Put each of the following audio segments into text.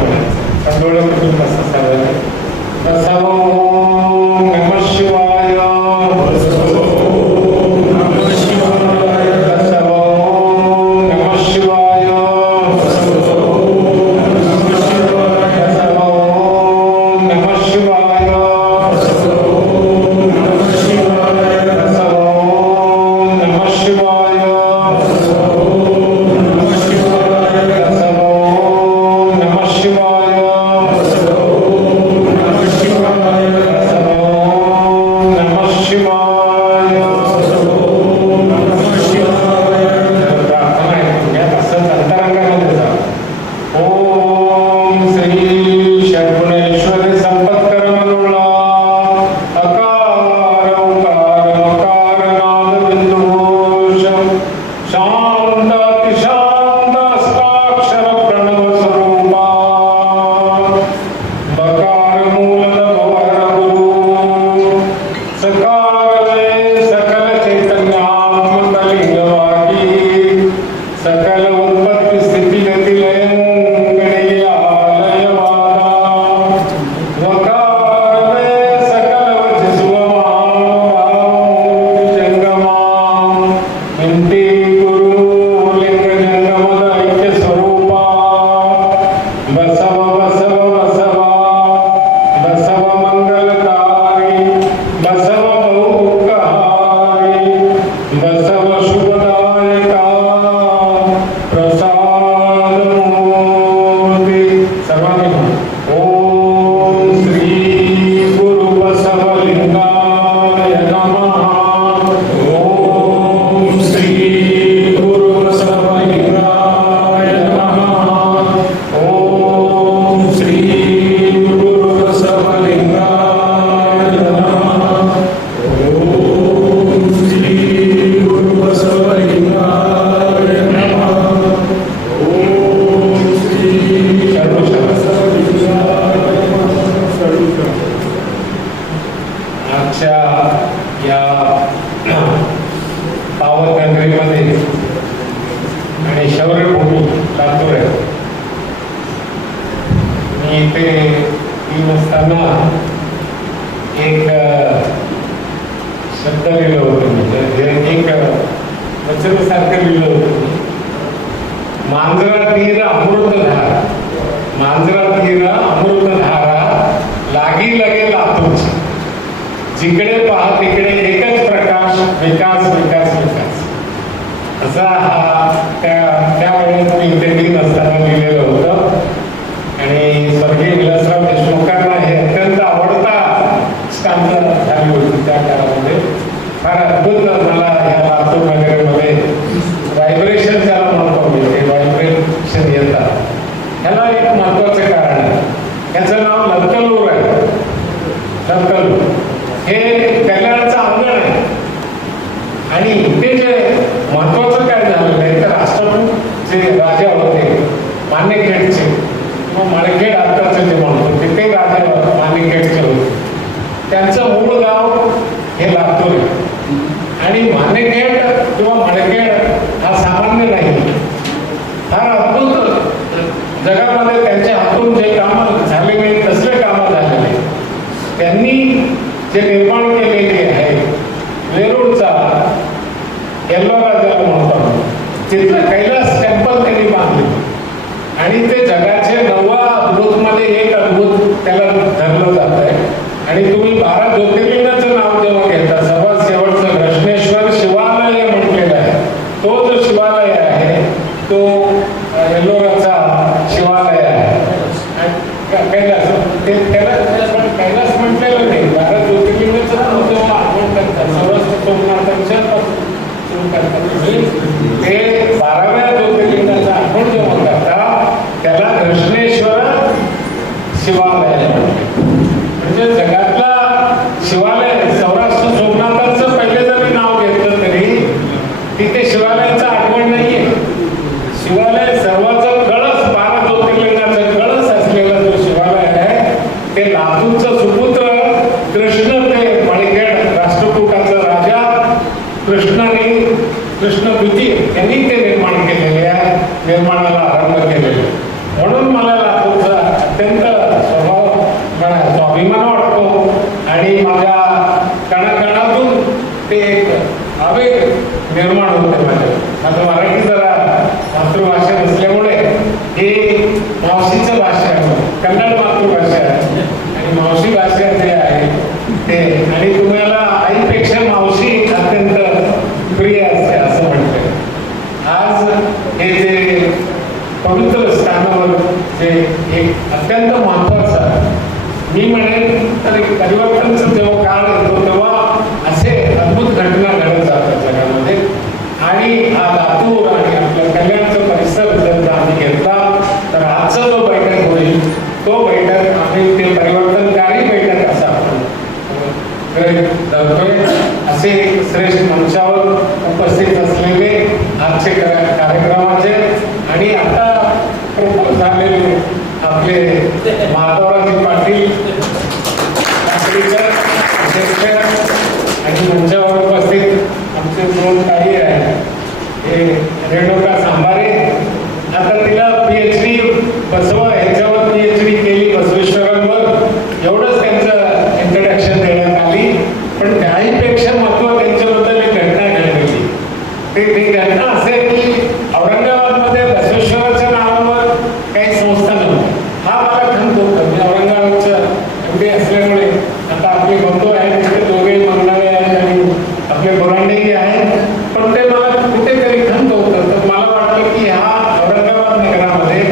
म्हणायचं. डोळे कुठून बसा सर्वांनी. बसाव. ओम नमः शिवाय. बसाव. ओम नमः शिवाय. बसाव. ओम नमः शिवाय. बसाव. ओम नमः शिवाय. बसाव. ओम नमः शिवाय. बसाव. ओम नमः शिवाय. बसाव. ओम नमः शिवाय. बसाव. ओम नमः शिवाय. बसाव. ओम नमः शिवाय. बसाव. ओम नमः शिवाय. बसाव. ओम नमः शिवाय. बसाव. ओम नमः शिवाय. प्रार्थना ऐकून घ्या. असंच अंतरंगामध्ये जा. ओम श्री षड्गुणेश्वरी संपत्कर मनोळा अकार ओंकार मकार नाद बिंदुघोष शांत अतिशांत अष्टाक्षर प्रणव स्वरूपा बकार मूलद भवर गुरु सकार वे सकल चैतन्यात्मकलिंगवादी सकल उत्पत्ति स्थिति गति लय वकार वे सकल वचस्वमा जंगमा विंती गुरु लिंग जंगम ऐक्य स्वरूपा बसव बसव बसवा बसव मंगलकारी बसव बहुमुखहारी बसव शुभदायका प्रसाद मूर्ती. सर्वांनी म्हणा. ओम श्री गुरु बसवलिंगाय नमः. ओम श्री गुरु बसवलिंगाय नमः. ओम श्री गुरु बसवलिंगाय नमः. ओम श्री गुरु बसवलिंगाय नमः. ओम श्री आजच्या या पावनगंगेमध्ये आणि शौर्यभूमी लातूर आहे. मी इथे येऊन असताना एक शब्द लिहिलं होतं, म्हणजे एक वचनासारखं लिहिलं होतं. मांजरा तीर अमृतधारा, मांजरा तीर अमृतधारा लागी लगे लातूरची. जिकडे पहा तिकडे एकच प्रकाश, विकास विकास विकास. असा हा त्यावेळेस मी इथे दिन असताना लिहिलेलं होतं. आणि स्वर्गीय विलासराव देशमुखांना हे अत्यंत आवडता स्टांप झाली होती त्या काळामध्ये. फार अद्भुत मला ह्या लातूर नगरीमध्ये व्हायब्रेशन ज्याला म्हणतो मी, ते व्हायब्रेशन येतात. ह्याला एक महत्वाचं कारण आहे. ह्याचं नाव लंकलूर आहे. लंकलूर हे कल्याणचं अंगण आहे. आणि इथे जे महत्वाचं काय झालेलं आहे, तर राष्ट्रकूट जे राजा होते माणिकखेडचे, किंवा माणिकखेड आत्ताचं जे म्हणतो ते राजा माणिकखेडचे होते. त्यांचं मूळ गाव हे लातूर आहे. आणि माणिकखेड किंवा माणिकखेड हा सामान्य नाही, फार अद्भुत जगामध्ये त्यांच्या हातून जे कामं झालेले तसले कामं झालेले. त्यांनी जे निर्माण केलेले आहे वेरूळचा एल्लोरा ज्याला म्हणतो, तिथलं कैलास टेम्पल त्यांनी बांधले. आणि ते जगाचे 9 अद्भुतमध्ये एक अद्भुत त्याला धरलं जात आहे. आणि तुम्ही 12 ज्योतिर्लिंगाचं नाव जेव्हा घेता, सर्वात शेवटचं घृष्णेश्वर शिवालय म्हटलेलं आहे. तो जो शिवालय आहे तो एल्लोराचा शिवालय आहे. कैलास ते त्याला कैलास म्हटलेलं नाही. 12 ज्योतिर्लिंगाचं नाव जेव्हा आठवण करतात, सर्वस्व सोमनाथांच्या सुरू करतात, ते 12व्या ज्योतिर्लिंगाचं आठवण जेव्हा करतात त्याला घृष्णेश्वर शिवालय म्हणजे जगातला शिवालय. सौराष्ट्र सोमनाथांचं पहिले जरी नाव घेतलं तरी तिथे शिवालयाचं आठवण नाहीये. शिवालय सर्वांचं कळस, 12 ज्योतिर्लिंगाचं कळस असलेला जो शिवालय आहे ते लातूरचं सुपुत्र कृष्ण ते माणिकखेड राष्ट्रकूटाचा राजा कृष्ण द्वितीय यांनी ते निर्माण केलेले आहे, निर्माणाला आरंभ केलेले. म्हणून मला भाषा आहे, कन्नड मातृभाषा आहे आणि मावशी भाषा जे आहे ते, आणि तुम्हाला आईपेक्षा मावशी अत्यंत प्रिय असते असं म्हटलंय. आज हे जे पवित्र स्थानावर जे एक अत्यंत महत्वाचं, मी म्हणेन तर परिवर्तनचं जेव्हा काळ येतो तेव्हा असे अद्भुत घटना घडत जातात जगामध्ये. आणि हा लातूर आणि आपल्या कल्याणचा परिसर जर आम्ही घेतला तर आजचा जो बैठक होईल तो बैठक आम्ही ते परिवर्तनकारी बैठक असं आपण धरतोय. असे श्रेष्ठ मंचावर उपस्थित असलेले आजचे कार्यक्रमाचे आणि आता प्रपोज झालेले आपले माधवरावजी पाटील आणि मंचावर उपस्थित आमचे दोन ताई आहेत, हे रेणुका सांभारे. आता तिला PhD बसवा ह्याच्यावर PhD केली बसवेश्वरांवर, एवढंच त्यांचं इंट्रोडक्शन देण्यात आली. पण त्याहीपेक्षा महत्व त्यांच्याबद्दल एक घटना घडलेली. ती घटना असे की औरंगाबादमध्ये बसवेश्वराच्या नावावर काही संस्था नव्हती. हा मला खंत होता. मी औरंगाबादच्या एवढे असल्यामुळे आता आपले बंधू आहेत तिथे दोघे मंगळाळे आहेत आणि आपले बोरांडेही आहेत, पण ते मला कुठेतरी खंत होतं. तर मला वाटलं की ह्या औरंगाबाद नगरामध्ये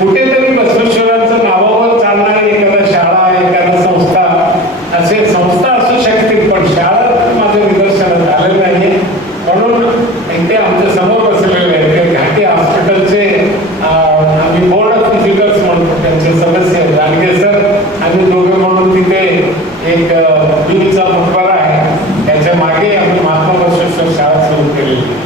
कुठेतरी बसवेश्वरांचं नावावर चालणारी एखादा शाळा, एखादा संस्था, असे संस्था असू शकतील, पण शाळा माझ्या निदर्शनात आलेलं नाही. म्हणून इथे आमच्या समोर बसलेले आहेत घाटी हॉस्पिटलचे आम्ही बोर्ड ऑफ फिजिकल्स म्हणतो त्यांचे सदस्य जानगे सर, आम्ही दोघे म्हणून तिथे एक वीरचा मकबरा आहे, त्याच्या मागे आम्ही महात्मा बसवेश्वर शाळा सुरू केलेली.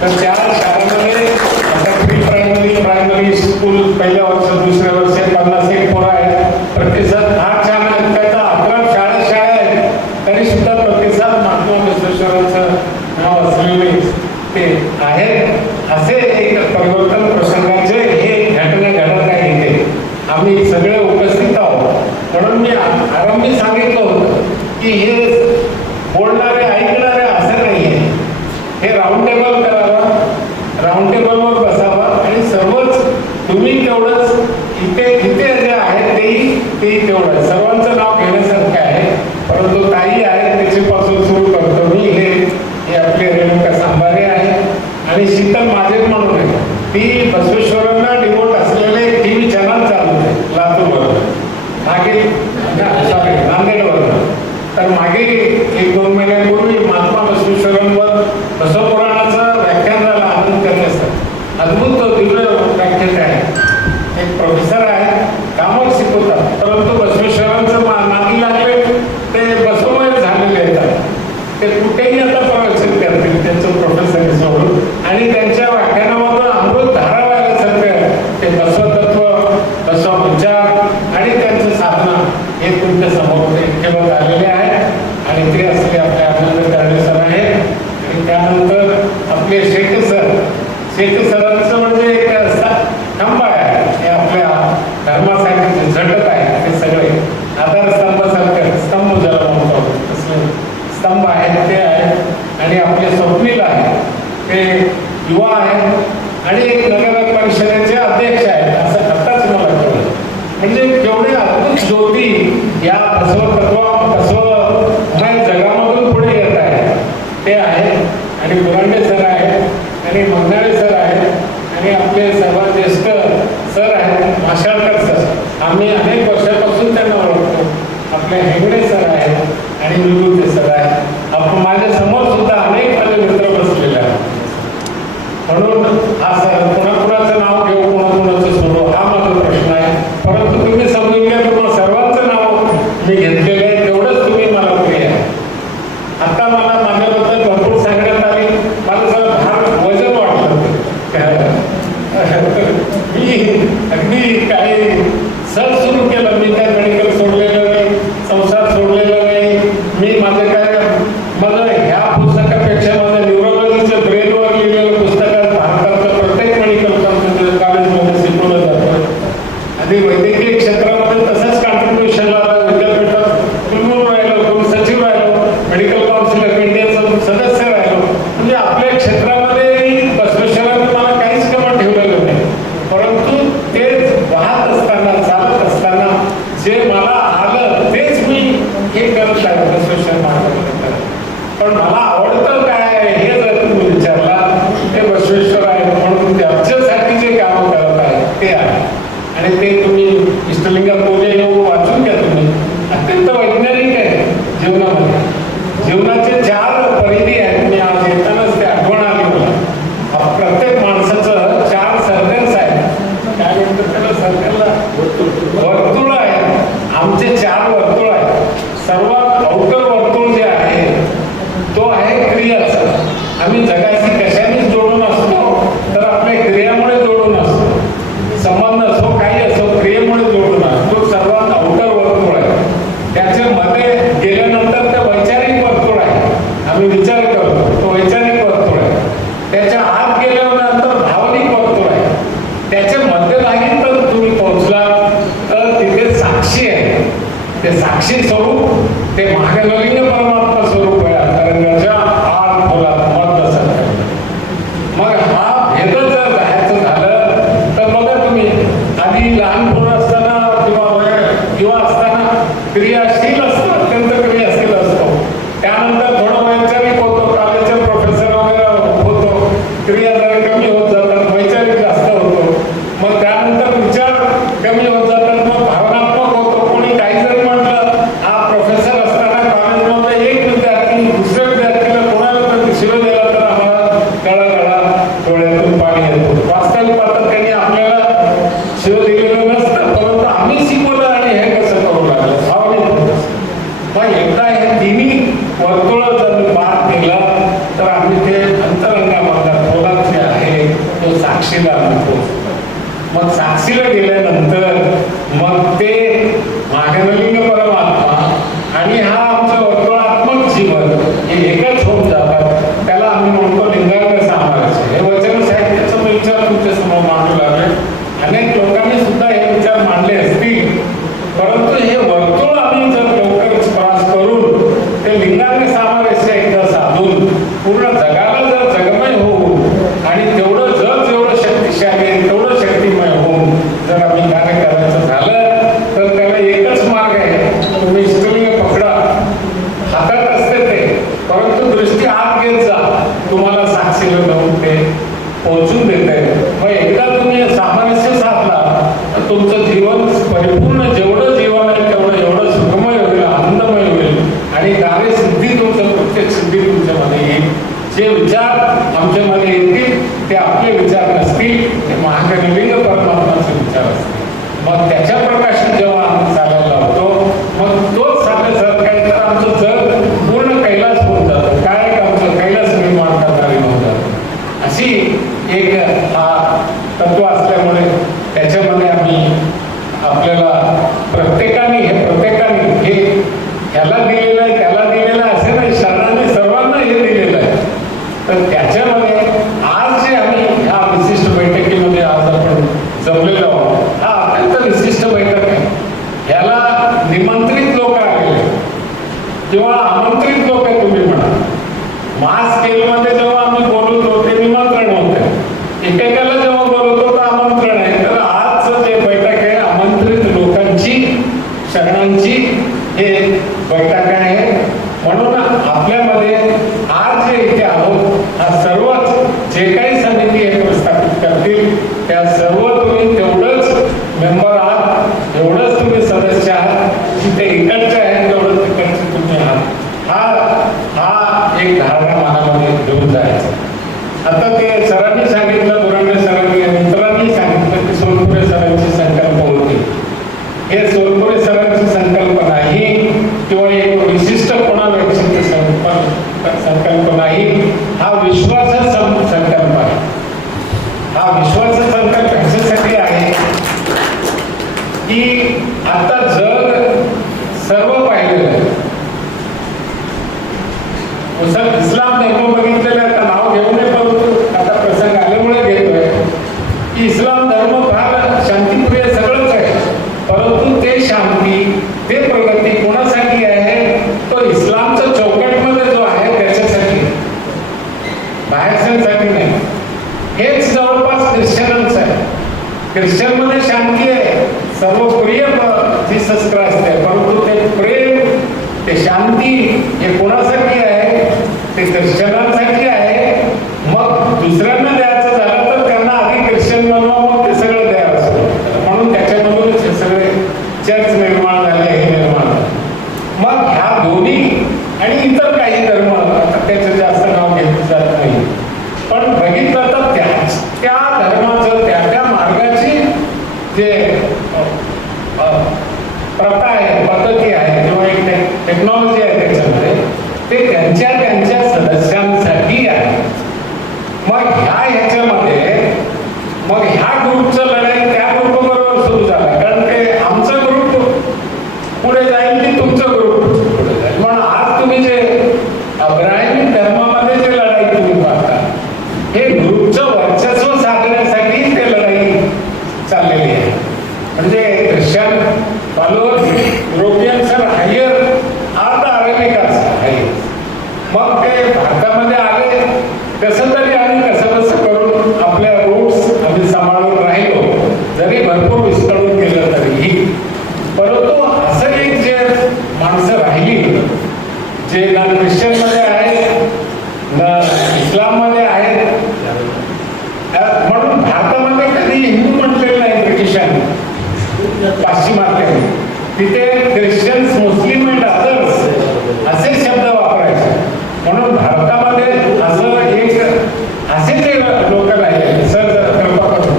तर त्या शाळेमध्ये आता प्री प्रायमरी स्कूल पहिल्या वर्ष दुसऱ्या वर्ष 51 पोरं आहेत. प्रतिसाद 8 अंकाचा 11 शाळा आहेत, तरी सुद्धा प्रतिसाद महात्मा बसवेश्वरांचं नाव असलेले ते आहेत. असे एक परिवर्तन प्रसंगाचे हे घटना घडत आहे इथे. आम्ही सगळे उपस्थित आहोत. म्हणून मी आरंभी सांगितलं होतं की हे बोलणारे ऐकणारे असं नाहीये. हे राऊंड टेबल करावा, राऊंड टेबलवर बसावा आणि सर्वच तुम्ही तेवढंच इथे जे आहेत तेही तेवढं सर्वांचं नाव घेण्यासारखं आहे. परंतु ताई आहेत त्याच्यापासून सुरू करतो मी. हे आपले रेणुका सांभारे आहे आणि शीतल माझे म्हणून आहे. ती बसवेश्वरांना डिवोट असलेले TV चॅनल चालवते लातूरवर, मागे सॉरी नांदेडवर. तर मागे 1-2 महिन्यांपूर्वी महात्मा बसवेश्वरांवर बसवपुराणाचं व्याख्यान झालं आनंद करण्याचं. अद्भुत दिव्य व्याख्यान आहे. एक प्रोफेसर आहे, कामच शिकवतात, परंतु बसवेश्वरांचं नादी लागले ते बसवमय झालेले येतात. ते कुठेही आता प्रवचन करतील त्यांचं प्रोफेसर सोडून आणि त्यांच्या व्याख्यानामधून अमृत धारा व्हायल्यासारखं ते बसवतत्व, बसव विचार आणि त्यांचं साधना हे तुमच्या समोर ठेवत आलेले आहे. आणि ते असले आपले आनंद करणे सर आहेत. आणि त्यानंतर आपले शेटे सरांचं म्हणजे एक स्तंभ आहे, हे आपल्या धर्मासाठी झटत आहे. ते सगळे आधारस्तंभासारखे स्तंभ ज्याला म्हणतो तसले स्तंभ आहेत ते आहेत. आणि आपले स्वप्नील आहेत, ते युवा आहेत आणि एक नगर परिषदेचे अध्यक्ष आहेत असं आताच मला कळलं. म्हणजे केवढे अद्भुत ज्योती या बसवमय जगामधून पुढे येत आहेत ते आहेत. आणि बुरांडे सर आहेत आणि मंगळाळे सर आहेत आणि आपले सर्वात ज्येष्ठ सर आहेत माशाळकर सर. आम्ही अनेक वर्षापासून त्यांना ओळखतो. आपले हेगडे सर आहेत आणि निवृत्ते सर आहेत. आपण माझ्या समोर सुद्धा अनेक माझे मित्र बसलेले आहेत. म्हणून हा सर कुणाचं नाव घेऊ, कुणाचं सोडू हा माझा प्रश्न आहे. परंतु तुम्ही समजून घ्या, तुम्हाला सर्वांचं नाव मी घेतलेलं आहे, तेवढंच तुम्ही मला प्रिय आहे. आता मला माझ्याबद्दल भरपूर सांगण्यात आली, मला सगळं फार वजन वाटलं. मी अगदी काही सर सुरू केलं. मी काय मेडिकल सोडलेलं नाही, संसार सोडलेला नाही. मी माझं काय मला ह्या पुस्तकापेक्षा माझं न्यूरोलॉजीचं ब्रेनवर लिहिलेलं पुस्तकात भारताचं प्रत्येक मेडिकल कॉलेजमध्ये शिकवलं जातं. आणि वैद्यकीय क्षेत्रामध्ये तसंच कॉन्ट्रीब्युशन विद्यापीठात कुलगुरू राहिलो, कुलसचिव राहिलो, मेडिकल काउन्सिल ऑफ इंडियाचं सदस्य राहिलो. म्हणजे आपल्या क्षेत्रामध्ये बसवेश्वरांनी मला काहीच कमी ठेवलेलं नाही. परंतु ते वाहत असताना पंचलिंगा पूजा योग वाचून घ्या तुम्ही, अत्यंत वैज्ञानिक आहे जीवनामध्ये. जीवनाचे 4 परिधी आहेत. मी आज येतानाच ते आठवण आली मला. प्रत्येक माणसाचं 4 सर्कल्स आहेत. काय म्हणतात त्याला सर्कलला? वर्तुळ आहे. आमचे 4 वर्तुळ आहेत. सर्वात अवघड वर्तुळ जे आहे तो आहे क्रियाचा. आम्ही जगाशी कशाने जोडून असतो तर आपल्या क्रियामुळे जोडून असतो. संबंध असो काही असो क्रियेमुळे जोडून असतो. सर्वात अवघड वर्तुळ आहे. त्याच्या मध्ये गेल्यानंतर ते वैचारिक वर्तुळ आहे. आम्ही विचार करतो तो वैचारिक वर्तुळ आहे. त्याच्या आत गेल्यानंतर भावनिक वर्तुळ आहे. त्याच्या मध्यभागी तर तुम्ही पोहोचला तर तिथे साक्षी आहे. ते साक्षी स्वरूप ते महागलिंग परमात्मा स्वरूप आहे. अंतरंगाच्या आत खोलात मत असत. मग हा भेद जर जायचं झालं तर बघा तुम्ही आधी लहान पोरं असताना किंवा असताना क्रियाशील असतो, अत्यंत क्रियाशील असतो. त्यानंतर थोडं वैचारिक होतो, कॉलेजचे प्रोफेसर वगैरे होतो, क्रिया जरा कमी होत जातात, वैचारिक जास्त होतो. मग त्यानंतर विचार कमी होत जातात, मग भावनात्मक होतो. कोणी काही जरी म्हटलं, हा प्रोफेसर असताना कॉलेजमध्ये एक विद्यार्थी दुसऱ्या विद्यार्थीला कोणाला तर शिरो दिला तर आम्हाला गळा डोळ्यातून पाणी येतो. वास्तविक पाहतात त्यांनी आपल्याला शिरो दिलेलं नसतं, परंतु आम्ही शिकवलं आणि हे कसं करू लागलं भावनिक. मग एकदा हे तिन्ही वर्तुळ जर पार केला तर आम्ही ते अंतरंगामधला खोलात जे आहे तो साक्षीला आणतो. मग साक्षीला गेल्यानंतर मग ते महागलिंग परमात्मा आणि हा आमचं वर्तुळात्मक जीवन हे एकच होऊन जातात. त्याला आम्ही म्हणतो लिंगांग सामर्थ्य. हे वचन साहित्याचं विचार तुमच्या समोर मांडू लागले. अनेक लोकांनी सुद्धा हे विचार मांडले असतील, परंतु हे वर्तुळ आम्ही जर लवकरच क्रॉस करून ते लिंगांग सामर्थ्य एकदा साधून पूर्ण जगाला जर जगमय होऊन आणि तेवढं जग जेवढं शक्तिशाली आहे तेवढं शक्तिमय होऊन जर आम्ही कार्य करायचं झालं तर त्याला एकच मार्ग आहे. तुम्ही इष्टलिंग पकडा, हातात असते ते, परंतु दृष्टी आत घेत जा, तुम्हाला साक्षीला जाऊन ते पोहोचून देते. मग एकदा तुम्ही सामरस्य साधला तर तुमचं जीवन परिपूर्ण जेवढं जीवन आहे तेवढं एवढं सुखमय होईल, आनंदमय होईल आणि कार्यसिद्धी तुमचं प्रत्येक सिद्धी तुमच्यामध्ये येईल. जे विचार आमच्यामध्ये येतील ते आपले विचार नसतील, ते महागलिंग परमात्माचे विचार असतील. मग त्याच्या प्रकाशात जेव्हा आम्ही चालायला लावतो मग तोच साधल्यासारखं काय तर आमचं जग पूर्ण कैलास होऊन जातं. काय आमचं कैलास निर्माण करणारी होऊन जातं. अशी एक हा तत्व असल्यामुळे त्याच्यामध्ये आम्ही आपल्याला प्रत्येकाने हे ह्याला दिलेलं आहे त्याला दिलेलं आहे असे नाही, शरणाने सर्वांना हे दिलेलं आहे. तर त्याच्यामध्ये आज जे आम्ही ह्या विशिष्ट बैठकीमध्ये आज आपण जमलेलो आहोत, हा अत्यंत विशिष्ट बैठक आहे. ह्याला निमंत्रित लोक आलेले किंवा आमंत्रित लोक आहे तुम्ही म्हणा. मास स्केलमध्ये जेव्हा आम्ही बोलतो ते निमंत्रण होते, एकेकाला जेव्हा बोलतो तर आमंत्रण आहे. तर आजचं जे बैठक आहे आमंत्रित लोकांची, शरणांची हे बैठक आहे. म्हणून आपल्यामध्ये आज जे इथे आहोत हा सर्वच जे काही समिती हे प्रस्थापित करतील त्या सर्व तुम्ही तेवढंच मेंबर आहात, एवढंच तुम्ही सदस्य आहात. जिथे इकडचे आहेत तेवढंच तिकडचे तुम्ही आहात. हा एक धारणा मनामध्ये घेऊन जायचं. आता ते सरांनी सांगितलं, बुरांडे सरांनी, मित्रांनी सांगितलं की सोनपुरे सरांची संकल्पना होती. हे सोनपुरे सरांची संकल्पना ही किंवा एक विशिष्ट कोणापेक्षा संकल्पना ही हा विश्वासाचा संकल्प आहे. हा विश्वासाचा संकल्प ह्याच्यासाठी आहे की आता जग सर्व पाहिलेलं आहे. इस्लाम धर्म बघितलेला आता नाव घेऊ नये, परंतु आता प्रसंग आल्यामुळे घेतोय की इस्लाम धर्म फार शांतिप्रिय सगळंच आहे, परंतु ते शांती ते प्रगती कोणासाठी आहे? तो इस्लामच्या चौकटमध्ये जो आहे त्याच्यासाठी, बाहेरच्यासाठी नाही. हेच जवळपास ख्रिश्चनांचं आहे. ख्रिश्चनमध्ये शांती आहे, सर्व प्रिय जीसस ख्राइस्ट आहे, परंतु ते प्रेम ते शांती हे कोणासाठी आहे? ते ख्रिश्चनांसाठी आहे. मग दुसऱ्यांना द्यायचं झालं तर त्यांना आधी ख्रिश्चन बनवा, मग ते सगळं द्यावं. म्हणून त्याच्यामधूनच हे सगळे प्रथा आहे, पद्धती आहे किंवा एक टेक्नॉलॉजी आहे त्याच्यामध्ये, ते त्यांच्या त्यांच्या सदस्यांसाठी आहे. मग ह्याच्यामध्ये मग ह्या ग्रुपचं लढाई त्या ग्रुपबरोबर सुरू झाला, कारण ते आमचा ग्रुप पुढे जाईल की तुमचा ग्रुप पुढे जाईल. म्हणून आज तुम्ही जे अब्राह्मिक धर्मामध्ये जे लढाई तुम्ही पाहता, हे ग्रुपचं वर्चस्व साधण्यासाठी ते लढाई चाललेली आहे. म्हणजे Christian followers Europeans are higher are the अरेबिकास हायर. मग ते भारतामध्ये आले, कसं तरी आम्ही कसं करून आपल्या रूट्स आम्ही सांभाळून राहिलो, जरी भरपूर विस्कळून गेलं तरीही. परंतु असं एक जे माणसं राहिली जे ना ख्रिश्चनमध्ये आहेत ना इस्लाममध्ये आहेत, म्हणून भारतामध्ये कधी हिंदू म्हटलेलं नाही ब्रिटिशांनी, पाश्चिमात्यांनी. तिथे ख्रिश्चन्स, मुस्लिम अँड अदर्स असे शब्द वापरायचे. म्हणून भारतामध्ये असं एक असे जे लोक राहिले, सर कृपा करून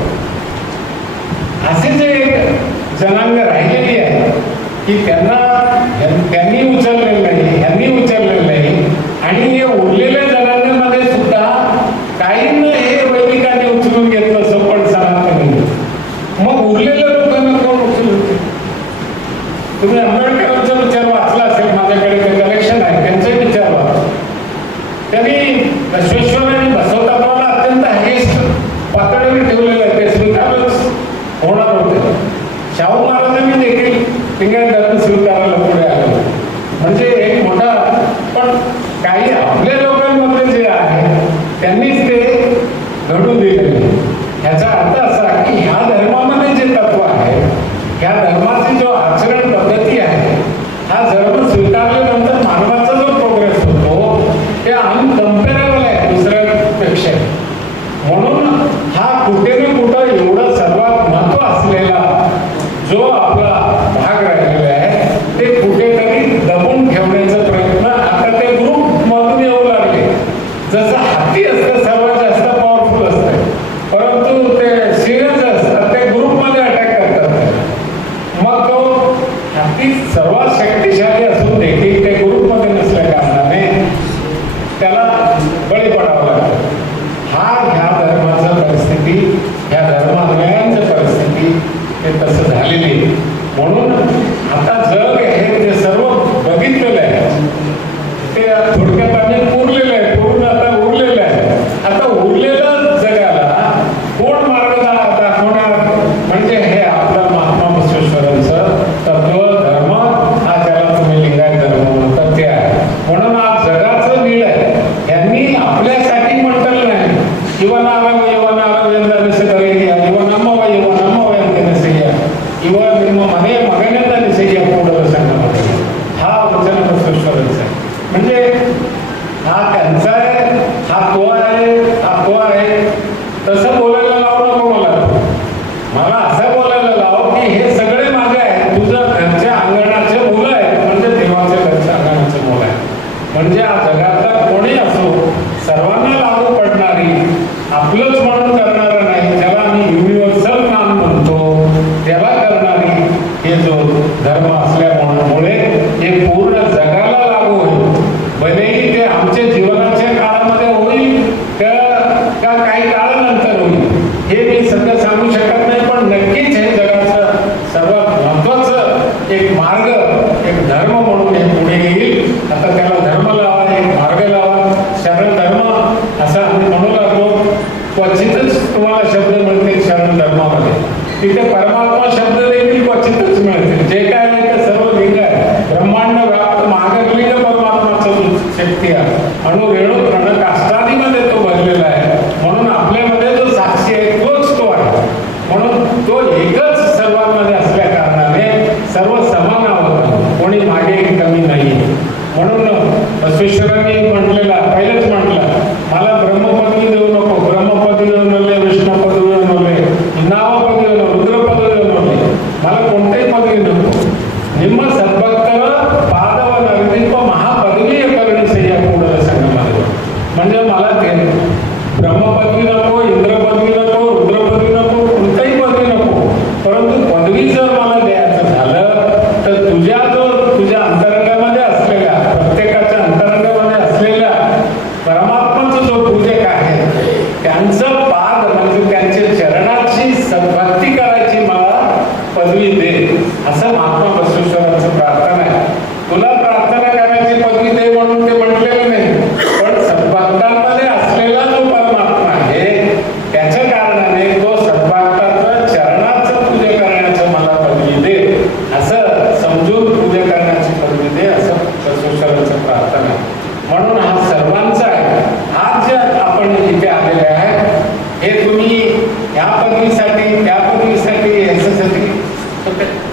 असे जे एक जनांग राहिलेली आहे की त्यांनी उचललेलं नाही, ह्यांनी उचललेलं नाही. आणि हे उरलेल्या जनांगामध्ये सुद्धा काहींना हे वैदिकांनी उचलून घेतलं असं पण सनातनी. मग उरलेल्या लोकांना कोण उचलून? तुम्ही आंबेडकरांचा विचार वाचला असेल, माझ्याकडे ते कलेक्शन आहे, त्यांचे विचार वाचा. त्यांनी बसवेश्वर आणि बसवतत्वाला अत्यंत हायेस्ट पातळीवर ठेवलेलं आहे, ते स्वीकारच होणार होते. शाहू महाराजांनी देखील लिंगायत धर्म स्वीकारायला पुढे आले. म्हणजे एक मोठा, पण काही आपल्या लोकांमध्ये जे आहे त्यांनीच ते घडून दिलेले. ह्याचा अर्थ असा की ह्या धर्मामध्ये जे तत्व आहे, ह्या धर्माची जो आचरण पद्धती आहे, हा धर्म स्वीकारल्यानंतर मानवाचा जो प्रोग्रेस होतो ते अनकम्पेरेबल आहे दुसऱ्यापेक्षा. म्हणून हा कुठे ना कुठं एवढं सर्वात महत्व असलेला जो आपला भाग राहिलेला आहे, ते कुठेतरी दबून ठेवण्याचा प्रयत्न आता ते ग्रुप मधून येऊ लागले. जसं हत्ती असतं सर्वात जास्त पॉवरफुल असतं, परंतु ते सिरियस असतात, ते ग्रुपमध्ये अटॅक करतात. मग तो हत्ती सर्वात शक्तिशाली असून देखील ते ग्रुपमध्ये नसल्या कारणाने त्याला बळी पडावं लागतं. हा ह्या धर्माचं परिस्थिती, ह्या धर्मान्वयांचं परिस्थिती हे तसं झालेली. म्हणून आता जग हे जे सर्व बघितलेलं आहे ते थोडक्यात आम्ही पुरलेलं आहे, पूर्ण आता उरलेलं आहे. आता उरलेलं जगाला कोण मार्ग दाखवणार? म्हणजे हे आपलं महात्मा बसवेश्वरांचं तत्व धर्म, हा ज्याला तुम्ही लिंगायत धर्म म्हणतात ते आहे. म्हणून आज जगाचं नीळ आहे. यांनी आपल्यासाठी म्हटलं नाही, इवन आरव इवन आरवेंद्रसेया इवन अम्मव इवन अम्मवेंद्रसेया इवन ನಿಮ್ಮ ಮನೆ ಮಗನಿಂದ ನಿಸೆಯ ಕೂಡಲ संघामध्ये हा वचन बसवेश्वरांचा आहे. म्हणजे हा त्यांचा आहे, हा तो आहे, हा तो आहे. तसं बोलायला लावू नको मला असं बोलायला लाव की हे सगळे माझे आहेत, तुझं घरच्या अंगणाचे मुलं आहेत, म्हणजे देवाच्या घरच्या अंगणाचे मुलं आहेत. म्हणजे हा जगातला कोणी असो सर्वांना लागू पडणारी, आपलंच म्हणून करणारं नाही, ज्याला आम्ही युनिव्हर्सल नाम म्हणतो त्याला करणारी हे जो धर्म असल्यामुळे हे पूर्ण जगाला लागू होईल. भलेही ते आमच्या जीवनाच्या काळामध्ये होईल का काही काळानंतर होईल हे मी सध्या सांगू शकत नाही, पण नक्कीच हे जगाचं सर्वात महत्वाचं एक मार्ग, एक धर्म म्हणून हे पुढे येईल. आता त्याला धर्म लावा, एक मार्ग लावा. शरण धर्म असं आम्ही म्हणू लागलो, क्वचितच तुम्हाला शब्द मिळतील शरण धर्मामध्ये. तिथे परमात्मा शब्द देखील क्वचितच मिळतील. जे काय आहे ते सर्व लिंग आहे, ब्रह्मांड व्याप्त महागलिंग परमात्माचं शक्ती आहे. अणु रेणू तृण काष्टादीमध्ये तो भरलेला आहे. म्हणून आपल्यामध्ये जो साक्षी आहे तोच तो आहे. म्हणून तो एकच सर्वांमध्ये असल्या कारणाने सर्व समान आहोत, कोणी मागे असं महात्मा बसवेश्वरांचं प्रार्थना आहे. तुला प्रार्थना करायची पदवी दे म्हणून ते म्हटलेलं नाही, पण सद्भक्तांमध्ये असलेला जो परमात्मा आहे त्याच्या कारणाने तो सद्भक्ताचं चरणाचं पूजा करण्याचं मला पदवी दे, असं समजून पूजा करण्याची पदवी दे, असं बसवेश्वरांचं प्रार्थना आहे. म्हणून हा सर्वांचा आहे. आज जे आपण इथे आलेले आहे हे तुम्ही ह्या पदवीसाठी त्या पदवीसाठी ह्याच्यासाठी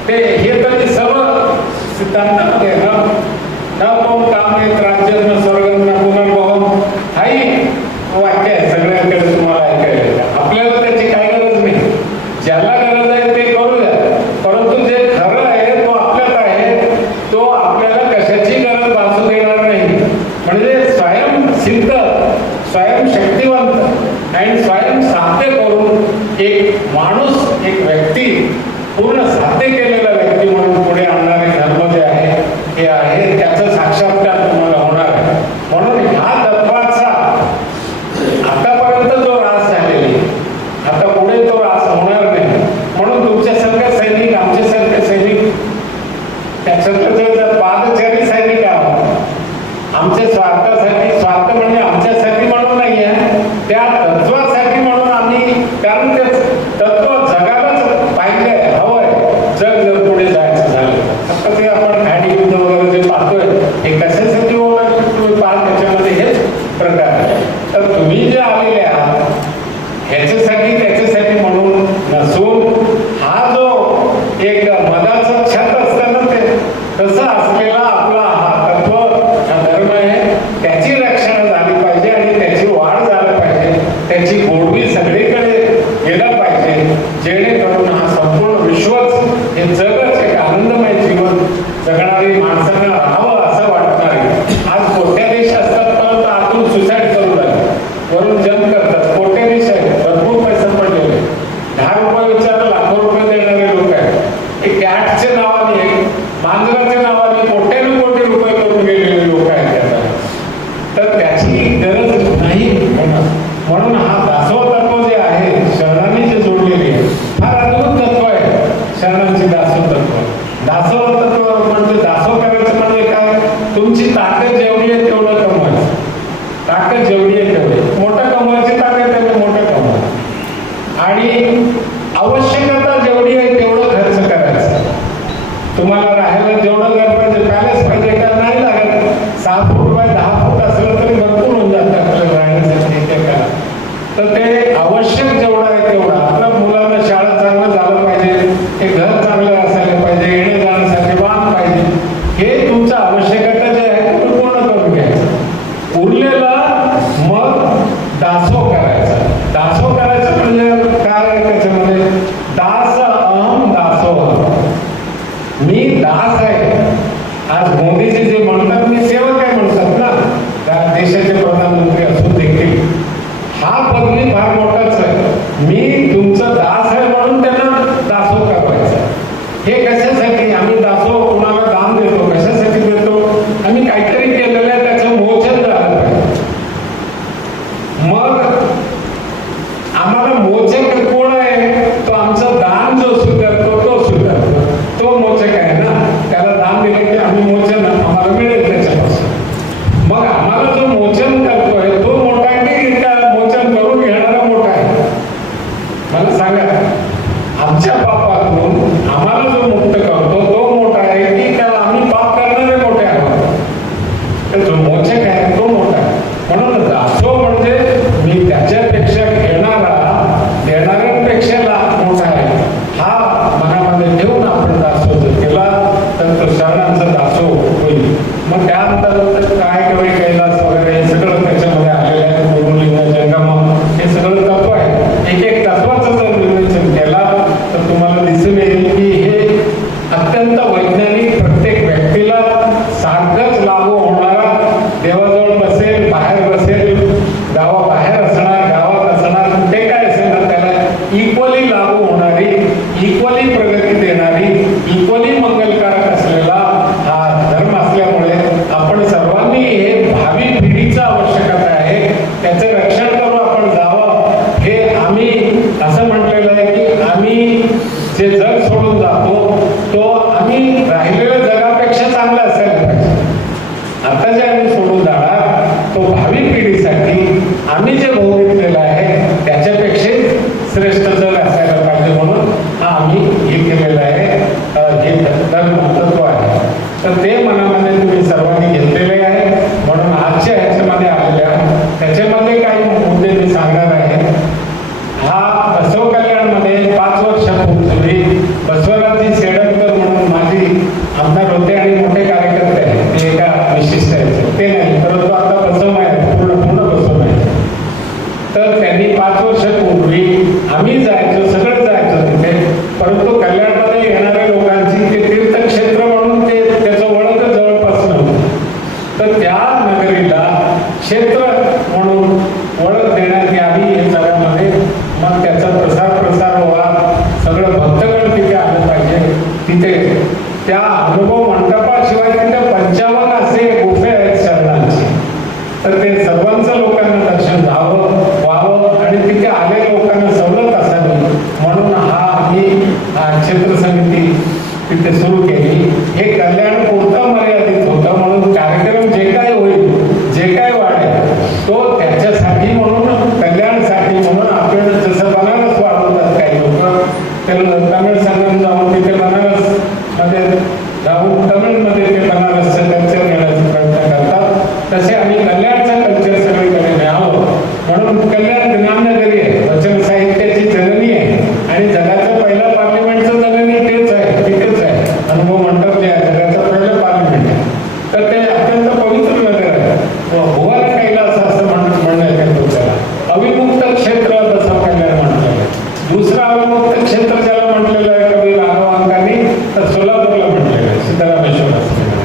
ते हे तर सर्व सिद्धांतामध्ये न कोण काम राज्य न स्वर्ग न पुनर्भव हाही वाक्य आहे सगळ्यांकडे तुम्हाला ऐकायला. आपल्याला त्याची काही गरज नाही, ज्याला गरज आहे ते करू द्या, परंतु जे खरं आहे तो आपल्यात आहे, तो आपल्याला कशाची गरज भासू देणार नाही. म्हणजे स्वयंसिद्ध स्वयंशक्तिवंत आणि स्वयं साध्य करून एक माणूस एक व्यक्ती पूर्ण साध्य केलेला व्यक्ती म्हणून पुढे आणणारे धर्म जे आहे हे आहे त्याचं साक्षात्कार तुम्हाला होणार आहे. म्हणून ह्या तत्वाचा आतापर्यंत जो रास झालेली आता पुढे तो रास होणार नाही. म्हणून तुमच्यासारखे सैनिक आमच्यासारखे सैनिक त्याच्यातलं पादचारी सैनिक आहोत. आमच्या स्वार्थासाठी, स्वार्थ म्हणजे आमच्यासाठी म्हणून नाही आहे, त्या तत्वासाठी म्हणून आम्ही, कारण ते तत्व जगालाच पाहिजे हवंय. जग जर पुढे जायचं झालं आता ते आपण खाडी युद्ध वगैरे जे पाहतोय हे कशासाठी होणार तुम्ही पाहत त्याच्यामध्ये हेच प्रकार आहे. तर तुम्ही जे आलेले आहात ह्याच्यासाठी त्याच्यासाठी म्हणून नसून हा जो एक मदाचं छत असतं ना ते तसं असलेला आपला हा तत्व हा धर्म आहे, त्याची रक्षण झाली पाहिजे आणि त्याची वाढ झाली पाहिजे, त्याची गोडवी सगळीकडे गेलं पाहिजे, जेणेकरून हा संपूर्ण विश्वच हे जगच एक आनंदमय जीवन जगणारी माणसांना राहावं असं वाटणार आहे. आज कोट्या देश असतात परंतु आतून सुसाईड करू लागले, वरून जंग करतात. कोट्या देश आहेत, भरपूर पैसे पडलेले, 10 रुपये विचारला लाखो रुपये देणारे लोक आहेत. हे कॅटच्या नावाने मांजराच्या नावाने कोट्यानु कोटी रुपये करून गेलेले लोक आहेत त्याला. तर त्याची गरज नाही. म्हणून हा दासोह तत्व जे आहे शरणांनी जे जोडलेले आहे फार अद्भुत तत्व आहे. शरणांची दासोह तत्व, दासोह तत्व म्हणजे दासोह करायचं म्हणजे काय, तुमची ताकद जेवढी आहे तेवढं कमवायचं. ताकद जेवढी आहे तेवढी मोठं कमवायची ताकद तेवढं मोठं कमवायचं आणि आवश्यकता जेवढी आहे तेवढं खर्च करायचं. तुम्हाला राहायला जेवढं घर पाहिजे, पॅलेस पाहिजे का नाही लागत, 6 फूट बाय 10 फूट असलं तरी भरपूर होऊन जातं आपल्याला राहण्यासाठी ते करा. तर ते आवश्यक जेवढं आहे तेवढं. आपल्या मुलांना शाळा चांगलं झालं पाहिजे, हे घर चांगलं असायला पाहिजे, येणे जाण्यासाठी वाहन पाहिजे, हे तुमचं आवश्यकता जे आहे ते पूर्ण करून घ्यायचं. उरलेला मग दासोह करायचा. दासोह करायचं म्हणजे काय आहे त्याच्यामध्ये, दास अहम दासोह, मी दास आहे. आज मोदीजी जे म्हणतात मी सेवक आहे म्हणतात ना, त्या देशाचे प्रधानमंत्री असून देखील हा पदवी फार मोठाच आहे. मी तुमचं दास आहे म्हणून त्यांना दासोह करायचा. हे कशासाठी आम्ही दासोह कुणाला दान देतो, कशासाठी देतो, आम्ही काहीतरी केलेलं आहे त्याचं मोचन झालं पाहिजे. मग आम्हाला मोचक कोण आहे, तो आमचं दान जो स्वीकारतो तो स्वीकारतो, तो मोचक आहे ना. त्याला दान दिलं की आम्ही मोचन आम्हाला मिळेल त्याच्यापासून. मग आम्हाला जो मोचन करतोय तो मोठा आहे की त्या मोचन करून घेणारा मोठा आहे, मला सांगा. आमच्या पापातून आम्हाला जो मुक्त करतो तो मोठा आहे की त्याला आम्ही पाप करणारे मोठे आहोत. तर जो मोचक आहे तो मोठा आहे. म्हणून दासोह म्हणजे मी त्याच्यापेक्षा घेणारा देणाऱ्यांपेक्षा मोठा आहे हा मनामध्ये ठेवून आपण दासोह जर केला तर तो शरणांचा दासोह होईल. मग त्यानंतर काय कवी कैलास वगैरे हे सगळं त्याच्यामध्ये आलेलं आहे. गुरुलिंग जंगम हे सगळं तत्व आहे. एक एक तत्वाचं जर विवेचन केला तर तुम्हाला दिसून येईल की हे अत्यंत वैज्ञानिक, प्रत्येक व्यक्तीला सारखंच लागू होणारा, देवाजवळ बसेल, बाहेर बसेल, गावाबाहेर असणार, गावात असणार, कुठे काय असेल ना त्याला इक्वली लागू होणारी, इक्वली प्रगती देणारी, इक्वली मंगलकारक असलेला हा धर्म असल्यामुळे आपण सर्वांनी हे भावी पिढीचं आवश्यकता आहे, त्याचं रक्षण करून आपण जावं. हे आम्ही असं म्हटलेलं आहे की आम्ही जे जग सोडून जातो तो तर ते मनामध्ये तुम्ही सर्वांनी घेतलेले आहे. म्हणून आजच्या ह्याच्यामध्ये आलेल्या त्याच्यामध्ये काही मुद्दे मी सांगणार आहे. हा बसव कल्याणमध्ये 5 वर्षापूर्वी बसवराजजी सेडमकर म्हणून माझी आमदार होते आणि मोठे कार्यकर्ते आहेत. ते एका विशिष्ट आहेत ते नाही, परंतु आता बसवमय आहे, पूर्ण बसवमय आहे. तर त्यांनी 5 वर्षापूर्वी आम्ही जायचो, सगळं जायचो तिथे, परंतु कल्याणमध्ये येणाऱ्या लोकांची ते तीर्थक्षेत्र म्हणून ते त्याचं ओळख जवळपास नव्हतं. तर त्या नगरीला क्षेत्र म्हणून ओळख देण्यात यावी हे सगळ्यामध्ये, मग त्याचा प्रसार व्हावा, सगळं भक्तगण तिथे आलं पाहिजे. तिथे त्या अनुभव मंडपाशिवाय तिथे 55 असे गुफे आहेत शरणांचे. तर ते सर्वांचं लोकांना दर्शन व्हावं आणि तिथे आलेल्या लोकांना सवलत असावी म्हणून आम्ही क्षेत्र समिती तिथे सुरू केली. हे कल्याण पुरतं मर्यादित होतं म्हणून कार्यक्रम जे काय होईल, जे काय वाढेल तो त्याच्यासाठी म्हणून, कल्याणसाठी म्हणून आपण जसं बनारस वाढवतात काही लोक, तमिळ संगम जाऊन तिथे बनारस मध्ये जाऊन तमिळमध्ये ते बनारसचं कल्चर घेण्याचा प्रयत्न करतात, तसे आम्ही कल्याणचं कल्चर सगळीकडे न्यावं म्हणून कल्याण ज्ञाननगरी आहे, वचन साहित्याची जननी आहे आणि जगाचं पहिलं पार्लिमेंटचं जननी तेच आहे, तिथेच आहे. अनुभव मंडप जे आहे जगाचं पहिलं पार्लिमेंट आहे. तर ते अत्यंत पवित्र नगर आहे. भुवन कैलास असं म्हणण्यात येतो त्याला. अविमुक्त क्षेत्र बसव कल्याण म्हटलेलं आहे. दुसरं अविमुक्त क्षेत्र ज्याला म्हटलेलं आहे कवी राघवांकांनी, तर सोलापूरला म्हटलेलं आहे, सिद्धरामेश्वर असलेलं.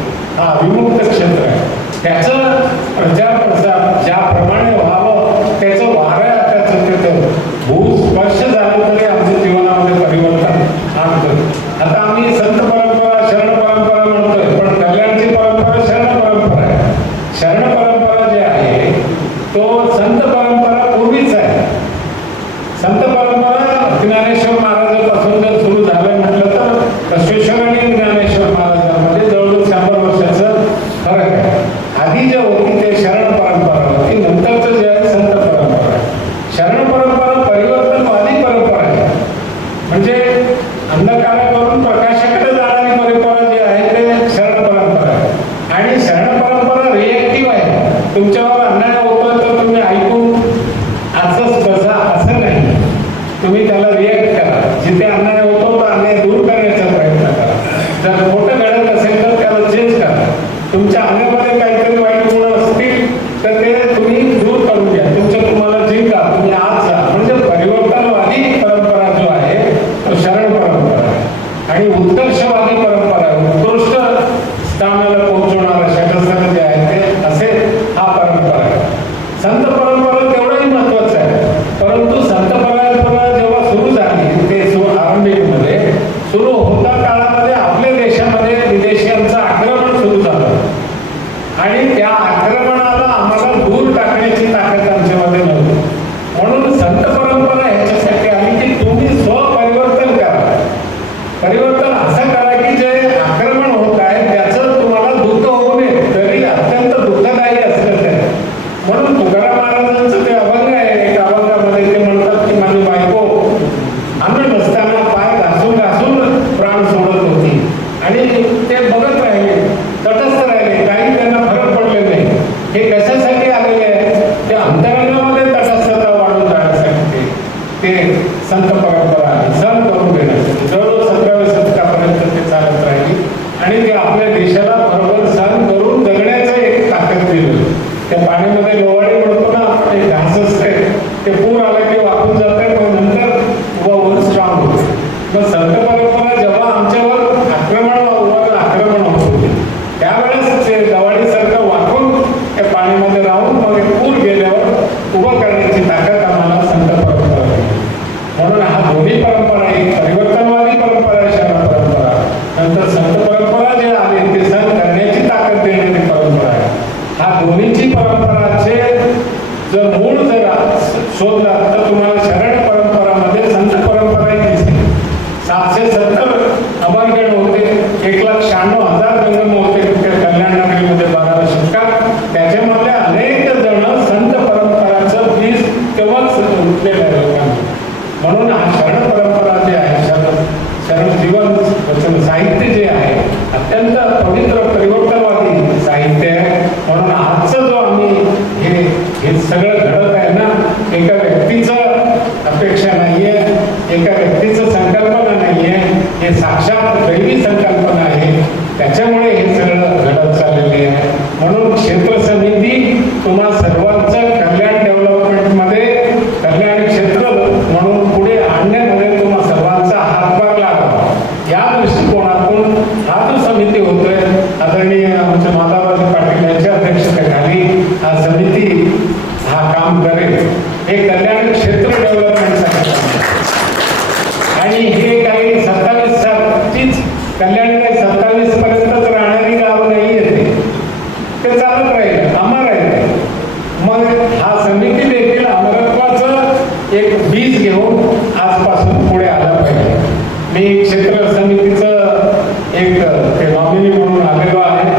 ते नॉमिनी म्हणून आलेलो आहे.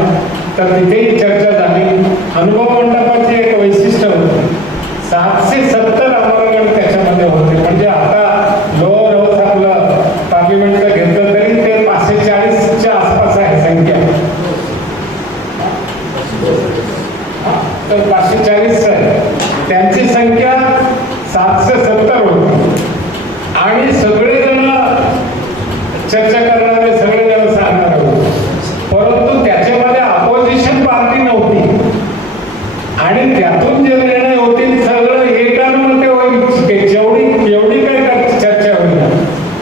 तर तिथेही चर्चा झाली. अनुभव मंडपाचे एक वैशिष्ट्य होते, 770 अमरगण त्याच्यामध्ये होते. म्हणजे आता लोअर हाऊस आपलं पार्लिमेंटचं घेतलं तरी ते 540च्या आसपास आहे संख्या. तर 540 आहे, त्यांची संख्या 770 होती. आणि सगळेजण चर्चा करणारे, सगळेजण सांगणार होते. परंतु त्याच्यामध्ये अपोजिशन पार्टी नव्हती आणि त्यातून जे निर्णय होतील सगळं एकानुमते होईल. जेवढी काय चर्चा होईल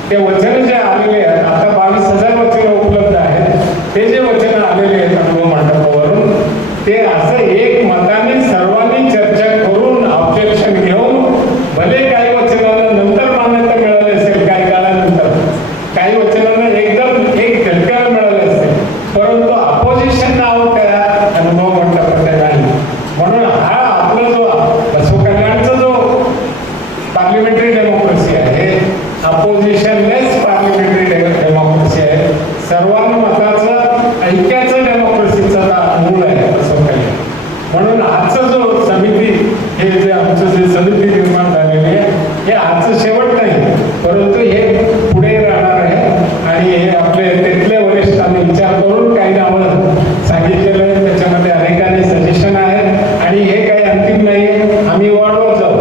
ते वचन जे आलेले आहेत, आता 22,000 वचन उपलब्ध आहेत. ते जे वचन आलेले आहेत अनुभव मंडपावरून, ते असं एक मताने सर्वांनी चर्चा करून ऑब्जेक्शन घेऊन, भले काही वचनाला नंतर मान्यता मिळाली असेल, काही काळानंतर काही वचनांना एकदम एक झटक्याला मिळाले असेल, परंतु अपोजिशन नाव त्या अनुभव मंडपाचा नाही. म्हणून हा आपला जो बसव कल्याणचा जो पार्लिमेंटरी डेमोक्रेसी आहे, अपोजिशनलेस पार्लिमेंटरी डेमोक्रेसी आहे, सर्वांमताचं ऐक्याचं डेमोक्रेसीचा मूळ आहे बसव कल्याण. म्हणून आजचं जो समिती, हे जे आमचं जे समिती निर्माण झालेली आहे, हे आजचं शेवट नाही, परंतु हे पुढे राहणार आहे. आणि हे आपले तिथले वरिष्ठांनी विचार करून काही नावं सांगितलेलं आहे, त्याच्यामध्ये अनेकांनी सजेशन आहेत. आणि हे काही अंतिम नाही, आम्ही वाढवत जाऊ.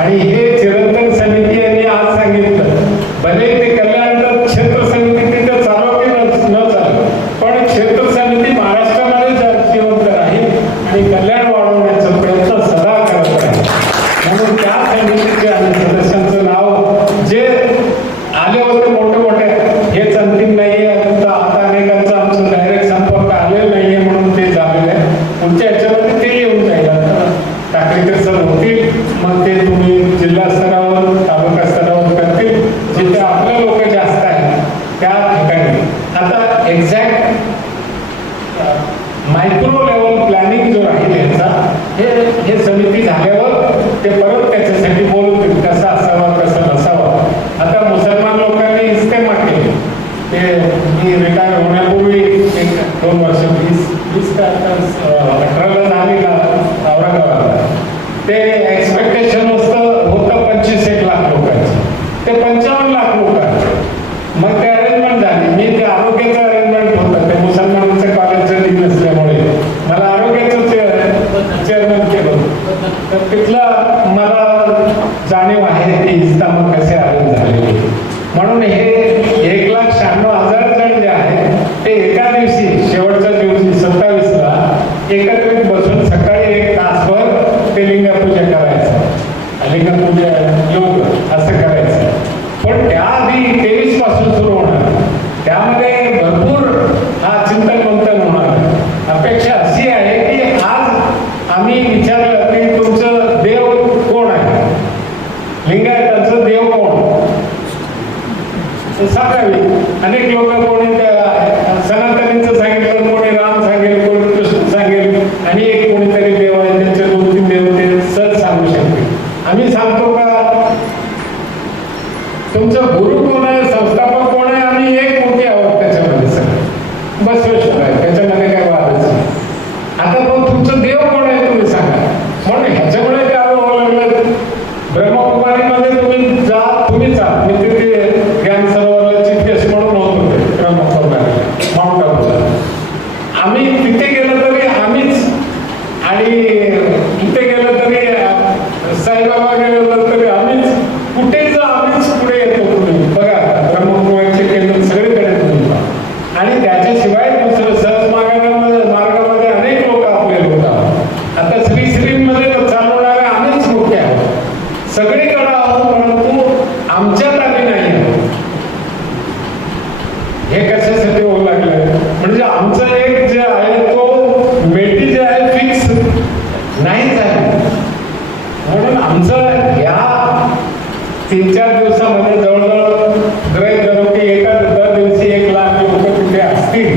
आणि हे चिरंतन समिती यांनी आज सांगितलं, भले ते कल्याण क्षेत्र समिती तिथे चालू की न चालू, पण क्षेत्र समिती महाराष्ट्रामध्ये जिवंत राहील आणि कल्याण वाढवण्याचा प्रयत्न सदा करत राहील. म्हणून त्या समितीचे आणि सदस्यांचं नाव जे आले होते मोठे मोठे, हेच अंतिम नाहीये. आता अनेकांचा आमचं डायरेक्ट संपर्क आलेला नाहीये, म्हणून ते झालेलं आहे. पुढच्या ह्याच्यामध्ये ते येऊन जाईल. टाकळीकर सर होतील, मग ते तुम्ही जिल्हा स्तरावर, तालुका स्तरावर करतील, जिथे आपले लोक जास्त आहेत त्या ठिकाणी. आता एक्झॅक्ट मायक्रो लेवल प्लॅनिंग जो राहील याचा, हे समिती झाल्यावर ते परत त्याच्यासाठी बोलतील, कसं असावा कसं नसावं. आता मुसलमान लोकांनी इस्तेमा केली, ते मी रिटायर होण्यापूर्वी 1-2 वर्ष 18ला झाली का औरंगाबादला, ते एक्सपेक्टेशन होतं 25-1 लाख लोकांचं, ते 55 लाख लोक. मग ते अरेंजमेंट झाली. मी ते आरोग्याचं अरेंजमेंट होतं, ते मुसलमानांचं कॉलेजचं डीन असल्यामुळे मला आरोग्याचं चेअरमॅन केलं. तर तिथलं मला जाणीव आहे ते इस्तामा कसे अरेंज झालेले. म्हणून हे 1,96,000 जण जे आहेत ते एका दिवशी, शेवटच्या दिवशी 27ला एकत्रित बसून सकाळी 1 तासभर ते लिंगपूजा करायचं, लिंगपूजा योग असं करायचं. पण त्याआधी 23 पासून सुरू होणार, त्यामध्ये भरपूर हा चिंतन मंथन होणार. अपेक्षा अशी आहे की आज आम्ही विचारलं की तुमचं देव कोण आहे, लिंगायतांचं देव कोण सांगावी. अनेक लोक कोणी सनातनींचं सांगितलं, कोणी राम सांगेल, कोणी कृष्ण सांगेल, आणि एक कोणीतरी देव आहे, त्यांचे 2-3 देव ते सहज सांगू शकते. आम्ही सांगतो का तुमचं गुरु कोण आहे, संस्थापक कोण आहे, आम्ही एक मोठी आहोत त्याच्यामध्ये, सगळं बसवेश्वर आहे, त्याच्यामध्ये काय वादच नाही. आता पण तुमचं देव कोण आहे तुम्ही सांगा. म्हणून ह्याच्यामुळे काय व्हावं लागलं, ब्रह्मकुमारीमध्ये तुम्ही जा, मी तिथे ज्ञान सरोवरला चीफ गेस्ट म्हणून होत होते ब्रह्मकुमारी माउंट आबूला. आम्ही तिथे गेलो तरी आम्हीच, आणि इथे गेलो तरी साईबाबा गेलो तरी आम्हीच, कुठेही जा आम्हीच पुढे येतो. तुम्ही बघा ब्रह्मकुमारीचे केंद्र सगळीकडे तुम्ही. आणि त्याच्याशिवाय दुसरं सहज मार्गामध्ये अनेक लोक आपले लोक आहोत. आता श्रीमध्ये चालवणारे आम्हीच मुख्य आहोत, सगळीकडे आहोत, परंतु आमच्यात आम्ही नाही आहोत. हे कशासाठी होऊ लागलं, म्हणजे आमचं एक जे आहे तो मेटी जे आहे फिक्स नाही झाली. म्हणून आमचं या 3-4 दिवसामध्ये जवळजवळ गृहीत धरू की दर दिवशी 1 लाख लोक तिथे असतील.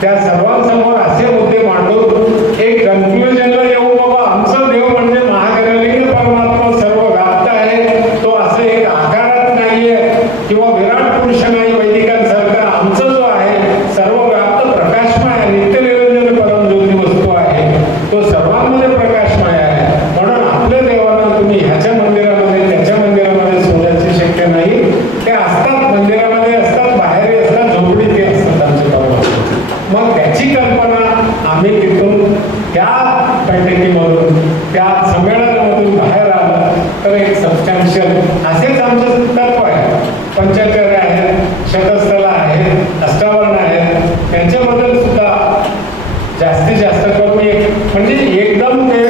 त्या सर्वांसमोर असे मुद्दे मांडून एक कन्क्लुजनला येऊ, बाबा आमचं देव म्हणजे महागणलिंग परमात्मा सर्व व्याप्त आहे, तो असं एक आकारात नाहीये किंवा विराट पुरुष नाही वैदिकांसारखा. आमचं जो आहे सर्व व्याप्त त्या बैठकीमधून त्या संमेलनामधून बाहेर आलं तर एक सबस्टॅन्शियल असेच आमचं तत्व आहे. पंचाचार्य आहेत, शतस्थल आहेत, अष्टावर्ण आहेत, त्यांच्याबद्दल सुद्धा जास्तीत जास्त करून म्हणजे एकदम ते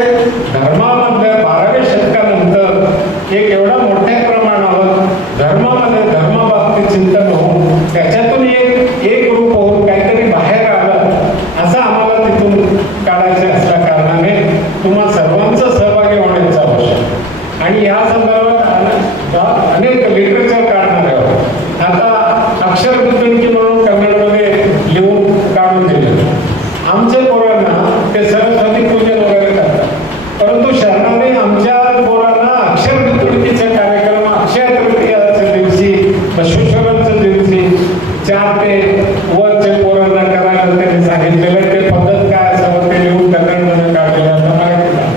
धर्मामधल्या 12व्या शतकानंतर एक एवढा मोठ्या प्रमाणावर धर्मामध्ये धर्माबाबतीत चिंतन होऊन त्याच्यातून एक रूप होऊन काहीतरी बाहेर आलं असं आम्हाला तिथून काढायचं असल्या कारणाने तुम्हा सर्वांचं सहभागी होण्याचं आवश्यक. आणि या संदर्भात अनेक लिटरेचर काढणार आहोत. आता अक्षर बुद्धंकी म्हणून कन्नडमध्ये लिहून काढून दिलं. आमच्या पोरांना ते सरस्वती पूजन वगैरे करतात, परंतु शरणाने आमच्या पोरांना अक्षर वितुडकीचा कार्यक्रम अक्षय तृतीयाच्या दिवशी बसवेश्वरांच्या दिवशी 4 ते वरच्या पोरांना करायला त्यांनी सांगितलेलं. ते पद्धत काय असावं ते लिहून कन्नडमध्ये काढलेलं आता माहिती नाही.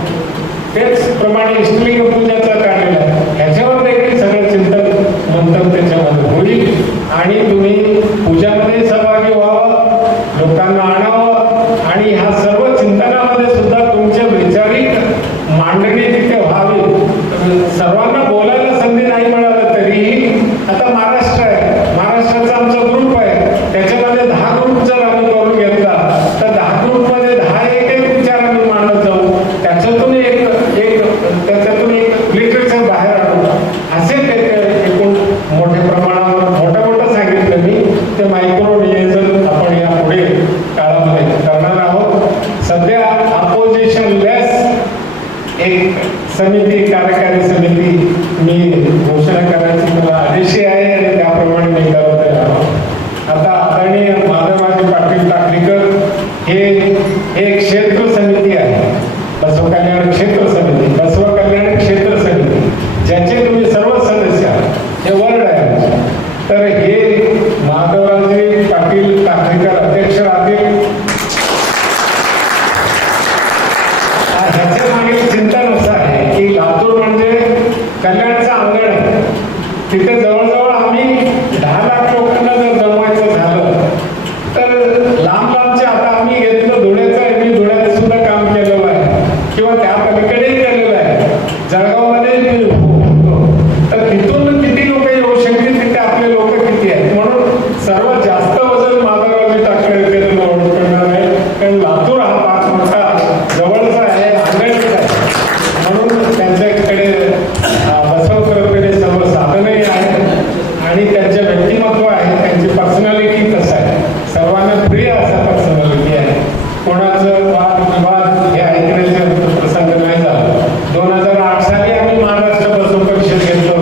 तेच प्रमाणे इष्टलिंग पूजाचं काढलेलं आहे. ह्याच्यावर देखील सगळं चिंतन मंथन त्याच्यामध्ये होईल आणि तुम्ही पूजामध्ये सहभागी व्हावं, लोकांना आणावं आणि ह्या सर्व चिंतनामध्ये सुद्धा तुमच्या वैचारिक मांडणी तिथे व्हावी. सर्वांना बोलायला संधी नाही मिळालं तरी आता महाराष्ट्र आहे, महाराष्ट्राचा आमचा ग्रुप आहे, त्याच्यामध्ये 10 ग्रुप जर आम्ही करून घेतला तर 10 ग्रुपमध्ये 10 एक विचार आम्ही मांडत जाऊ. त्याच्यातून त्याच्यातून एक लिटरेचर बाहेर आणू. असे एकूण मोठ्या प्रमाणावर मोठं सांगितलं मी. ते मायक्रो नियोजन आपण या पुढे काळामध्ये करणार आहोत. सध्या अपोजिशन लेस एक समिती, कार्यकारी समिती मी घोषणा करायची मला आदेशी आहे आणि त्याप्रमाणे मी करत आहोत. आता आदरणीय माधवराजे पाटील टाकलीकर हे एक क्षेत्र समिती आहे, बसव कल्याण क्षेत्र समिती, बसव कल्याण क्षेत्र समिती, ज्याचे तुम्ही सर्व सदस्य आहात. हे वर्ड आहे. तर हे माधवराजे पाटील टाकलीकर अध्यक्ष राहतील. ह्याच्या मागील चिंतन असं आहे की लातूर म्हणजे कल्याणचं अंगण आहे. तिथे जवळजवळ आम्ही 10 लाख लोकांना जर जमवायचं झालं तर लांबचे आता आम्ही घेतलं धुळ्याचं आहे. मी धुळ्यात सुद्धा काम केलेलं आहे किंवा त्या पलीकडेही केलेलं आहे. जळगावमध्ये तर तिथून किती लोक येऊ शकतील, तिथे आपले लोक किती आहेत. म्हणून सर्वात जास्त वजन माधवराजे टाकलीकर करणार आहे, कारण लातूर हा भाग मोठा जवळचा आहे, अंगणीचा आहे. म्हणून त्यांच्याकडे बसवकरपणे सर्व साधनही आहेत आणि त्यांचे व्यक्तिमत्व आहे, त्यांची पर्सनॅलिटी कसं आहे, सर्वांना प्रिय असा पर्सनॅलिटी आहे. कोणाचं वाद हे ऐकण्याचे प्रसंग नाही झाला. 2008 साली आम्ही महाराष्ट्र बसव परिषद घेतलो,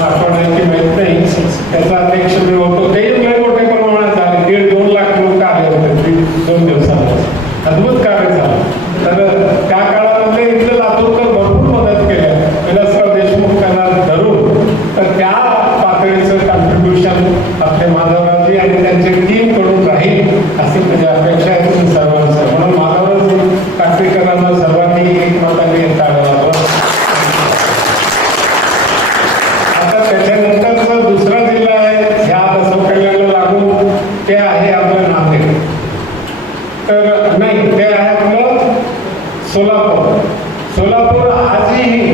आपण माहित नाही, त्याचा अध्यक्ष मी होतो. तेही लय मोठ्या प्रमाणात झाले. 1.5-2 लाख लोक आले होते 2 दिवसामध्ये. अद्भुत कार्य झालं. तर त्या काळामध्ये इथलं लातूरकर भरपूर मदत केल्या, विलासराव देशमुखांना धरून. तर त्या पातळीचं कॉन्ट्रीब्युशन आपले माधवरावजी आणि त्यांची टीम कडून राहील अशी माझी अपेक्षा आहे तुम्ही सर्वांचं. म्हणून माधवराव टाकलीकरांना सर्वांनी एकमताने टाळ्या वाजवा. आता त्याच्यानंतरचा दुसरा जिल्हा आहे ह्या बसव कल्याणला लागून, ते आहे आपलं नांदेड. तर नाही, ते आहे आपलं सोलापूर. सोलापूर आजही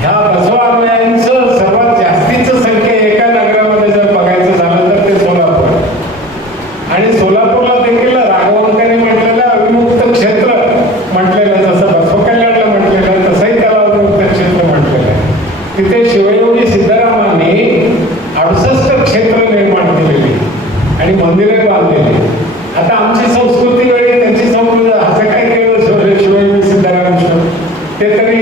ह्या बसव अनुयायांचं सर्वात जास्तीचं संख्या एका नगरामध्ये जर बघायचं झालं तर ते सोलापूर. आणि सोलापूरला देखील राघवंतांनी म्हटलेलं अविमुक्त क्षेत्र म्हटलेलं, जसं बसव कल्याणला म्हटलेलं तसंही त्याला अविमुक्त क्षेत्र म्हटलेलं आहे. तिथे शिवयोगी सिद्धरामांनी 68 क्षेत्र निर्माण केलेली आणि मंदिरे बांधलेली. आता आमची संस्कृती वेगळी, त्यांची संस्कृती असं काय केलं शिवयोगी सिद्धराम ते तरी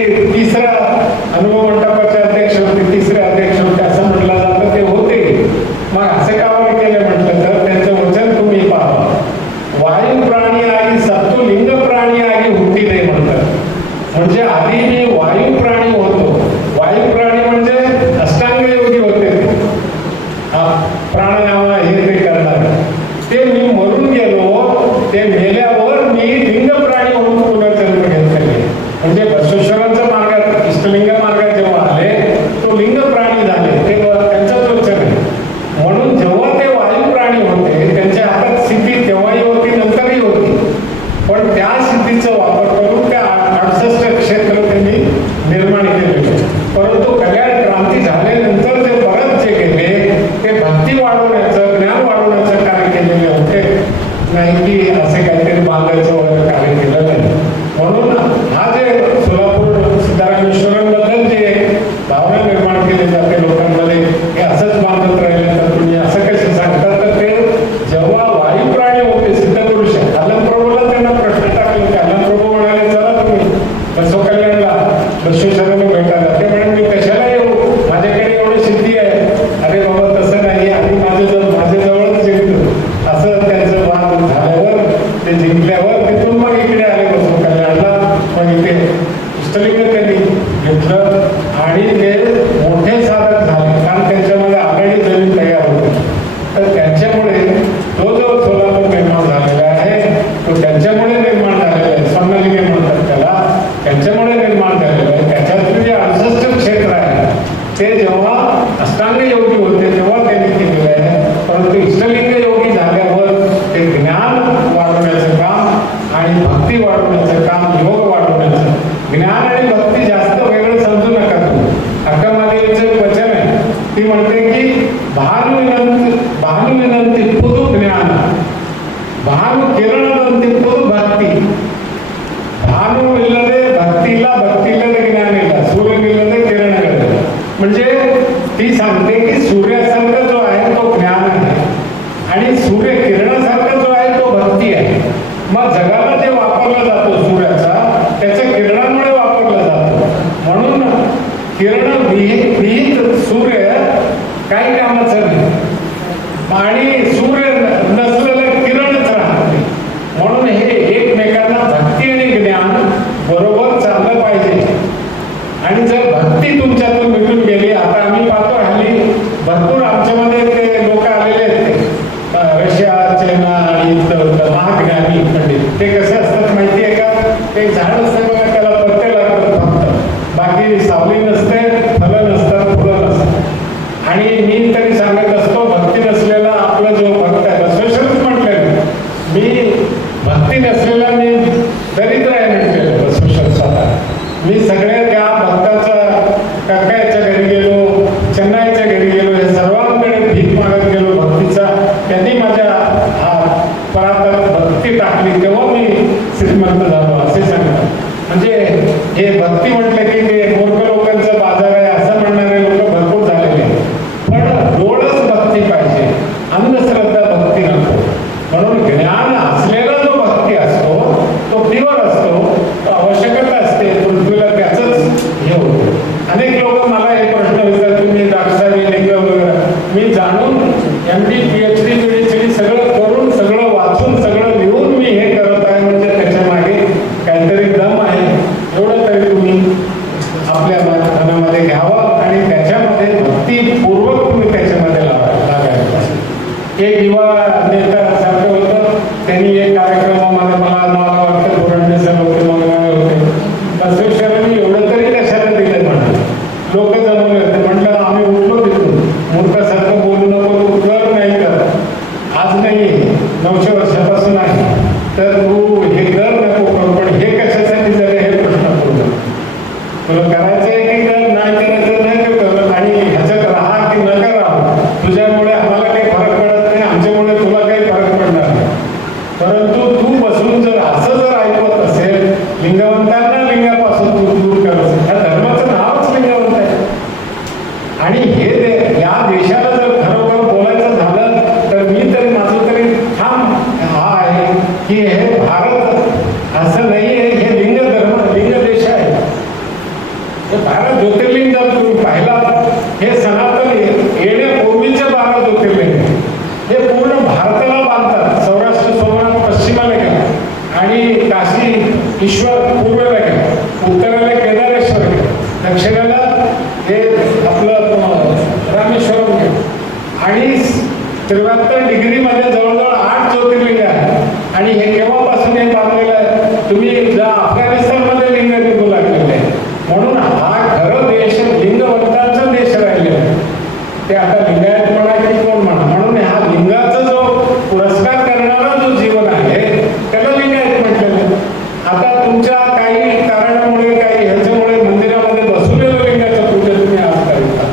असे काहीतरी बांधायचं वगैरे कार्य केलं नाही. म्हणून हा जे सोलापूर सिद्धारामेश्वरांबद्दल जे भावना निर्माण केली जाते लोकांमध्ये, हे असंच बांधत राहिले तर तुम्ही असं कसं सांगतात, तर ते जेव्हा वायू प्राणी होते सिद्धपुरुष अलमप्रभूला त्यांना प्रश्न टाकले होते. अलमप्रभू म्हणाले चला तुम्ही बसव कल्याणला बसवेश्वरांना भेटायला. ते म्हणे मी कशाला येऊ, माझ्याकडे एवढी सिद्धी आहे. अरे बाबा तसं नाही, आणि माझ्याजवळच जिंकतो असं त्यांचं वाद झाल्यावर ते जिंकल्यावर तिथून मग इकडे आले बसव कल्याणला. मग इथे इष्टलिंग त्यांनी घेतलं आणि ते मोठे साधक झाले, कारण त्यांच्यामध्ये आघाडी जमीन तयार होती. तर त्यांच्यामुळे तो जो सोलापूर निर्माण झालेला आहे तो त्यांच्यामुळे निर्माण झालेला आहे. स्वर्णलिंग म्हणतात त्याला, त्यांच्यामुळे निर्माण झालेलं आहे. त्याच्यातले जे 68 क्षेत्र आहे ते जेव्हा अष्टांग योगी होते तेव्हा त्यांनी केलेलं आहे. परंतु इष्टलिंग योगी झाल्यावर ते ज्ञान वाढवण्याचं काम आणि भक्ती वाढवण्याचं काम, योग वाढवण्याचं. ज्ञान आणि भक्ती जास्त वेगळं समजू नका तुम्ही. अक्कामादेवीचं एक वचन आहे, ती म्हणते की भानुविनंती पुदु ज्ञान, भानु ಕಿರಣದಂತೆ पुदु ಭಕ್ತಿ. भानु ಇಲ್ಲದೆ ಭಕ್ತಿ ಇಲ್ಲ, ಭಕ್ತಿ ಇಲ್ಲದೆ ಜ್ಞಾನ ಇಲ್ಲ, सूर्य किरणಗಳಿಲ್ಲ. म्हणजे ती सांगते की सूर्यासारखा जो आहे तो ज्ञान आहे आणि सूर्य किरणासारखा जो आहे तो भक्ती आहे. मग जगाला जे वापरला जातो सूर्याचा, त्याच्या किरणांमुळे वापरला जातो. म्हणून किरण विहित सूर्य काही कामाचं नाही आणि सूर्य नसलेलं किरणच राहत नाही. म्हणून हे एकमेकांना भक्ती आणि ज्ञान बरोबर चाललं पाहिजे. आणि जर भक्ती तुमच्यातून मिटून गेली, आता आम्ही पाहतो हल्ली भरपूर आमच्यामध्ये ते लोक आलेले आहेत, ते रशिया चायना आणि महाज्ञानी पंडित. ते कसे असतात माहिती आहे का, ते झाड असतं बघा, त्याला पत्ते लागतात फक्त, बाकी सावली नसते, फलं नसतात, फुलं नसतात. आणि मी तरी सांगत असतो, भक्ती नसलेला आपला जो भक्त आहे, बसवेश्वरच म्हटलेलं, मी भक्ती नसलेला मी दरिद्र आहे म्हटलेलं बसवेश्वर स्वतः. मी सगळ्या त्या भक्ताचा काकाच्या घरी गेलो, चेन्नईच्या घरी गेलो, हे सर्वांकडे भीक मागत गेलो भक्तीचा. त्यांनी माझ्या परातात भक्ती टाकली, तेव्हा मी श्रीमंत झालो असे सांगतात. म्हणजे हे भक्ती म्हटलं की ते मूर्ख लोकांचा बाजार आहे असं म्हणणारे लोक भरपूर झालेले आहेत. पण गोडच भक्ती पाहिजे, अंधश्रद्धा भक्ती नको. म्हणून ज्ञान असलेला जो भक्ती असतो तो प्युअर असतो, तो आवश्यकता असते पृथ्वीला, त्याचंच हे होतं. अनेक लोक मला हे प्रश्न विचारतात, तुम्ही दाक्षावी लिंग वगैरे. मी जाणून MD PhD PhD सगळं करून, सगळं वाचून, सगळं लिहून मी हे करत आहे, म्हणजे त्याच्या मागे काहीतरी दम आहे. एवढं तरी तुम्ही आपल्या मनामध्ये घ्यावं आणि त्याच्यामध्ये भक्तीपूर्वक तुम्ही त्याच्यामध्ये लागायला पाहिजे. एक युवा नेता सारखं होतं, त्यांनी एक कार्यक्रमामध्ये मला वाटतं पुरंदे सर होते, मंगळवार होते, बसवेश्वरांनी एवढं तरी कशाला दिलं म्हणलं. लोक जमवले होते. म्हटलं आम्ही उठलो तिथून, मूर्खासारखं बोलू नको, तू कर नाही कर, आज नाही 900 वर्षापासून आहे, तर तू हे कर नको करू, पण हे कशासाठी झालं हे प्रश्न पडतो. तुला करायचंय की कर, नाही करायचं नाही कर, आणि ह्याच्यात राहा की नका राहा. तुझ्यामुळे आम्हाला काही फरक पडत नाही, आमच्यामुळे तुला काही फरक पडणार नाही. परंतु तू बसून जर असं जर ऐकवत असेल, लिंगवंतांना लिंगापासून तू दूर करत, ह्या धर्माचं नावच लिंगवंत आहे. आणि हे या देशाला जर खरोखर बोलायचं झालं तर मी तरी माझं तरी ठाम हा आहे की हे भारत असं नाही आहे, हे लिंग धर्म, लिंग देश आहे. हे 12 ज्योतिर्लिंग जर तुम्ही पाहिला, हे सनातन येण्यापूर्वीचे 12 ज्योतिर्लिंग हे पूर्ण भारताला बांधतात. सौराष्ट्र सोमनाथ पश्चिमेला घ्या आणि काशी ईश्वर पूर्वेला घ्या, उत्तरेला केदारेश्वर घ्या, दक्षिणेला हे आपलं रामेश्वरम घ्या. आणि 73 डिग्रीमध्ये जवळजवळ 8 ज्योतिर्लिंग आहे. आणि हे केव्हापासून हे बांधलेलं आहे, तुम्ही अफगाणिस्तानमध्ये लिंग निघू लागलेले आहे. म्हणून हा खरं देश लिंगवंतांचा देश राहिलेला आहे. ते आता लिंगायत म्हणा की कोण म्हणा, म्हणून हा लिंगाचा जो पुरस्कार करणारा जो जीवन आहे त्याला लिंगायत म्हटलेलं आहे. आता तुमच्या काही कारणामुळे, काही ह्याच्यामुळे मंदिरामध्ये बसवलेलं लिंगाचं पूजा तुम्ही आज करता,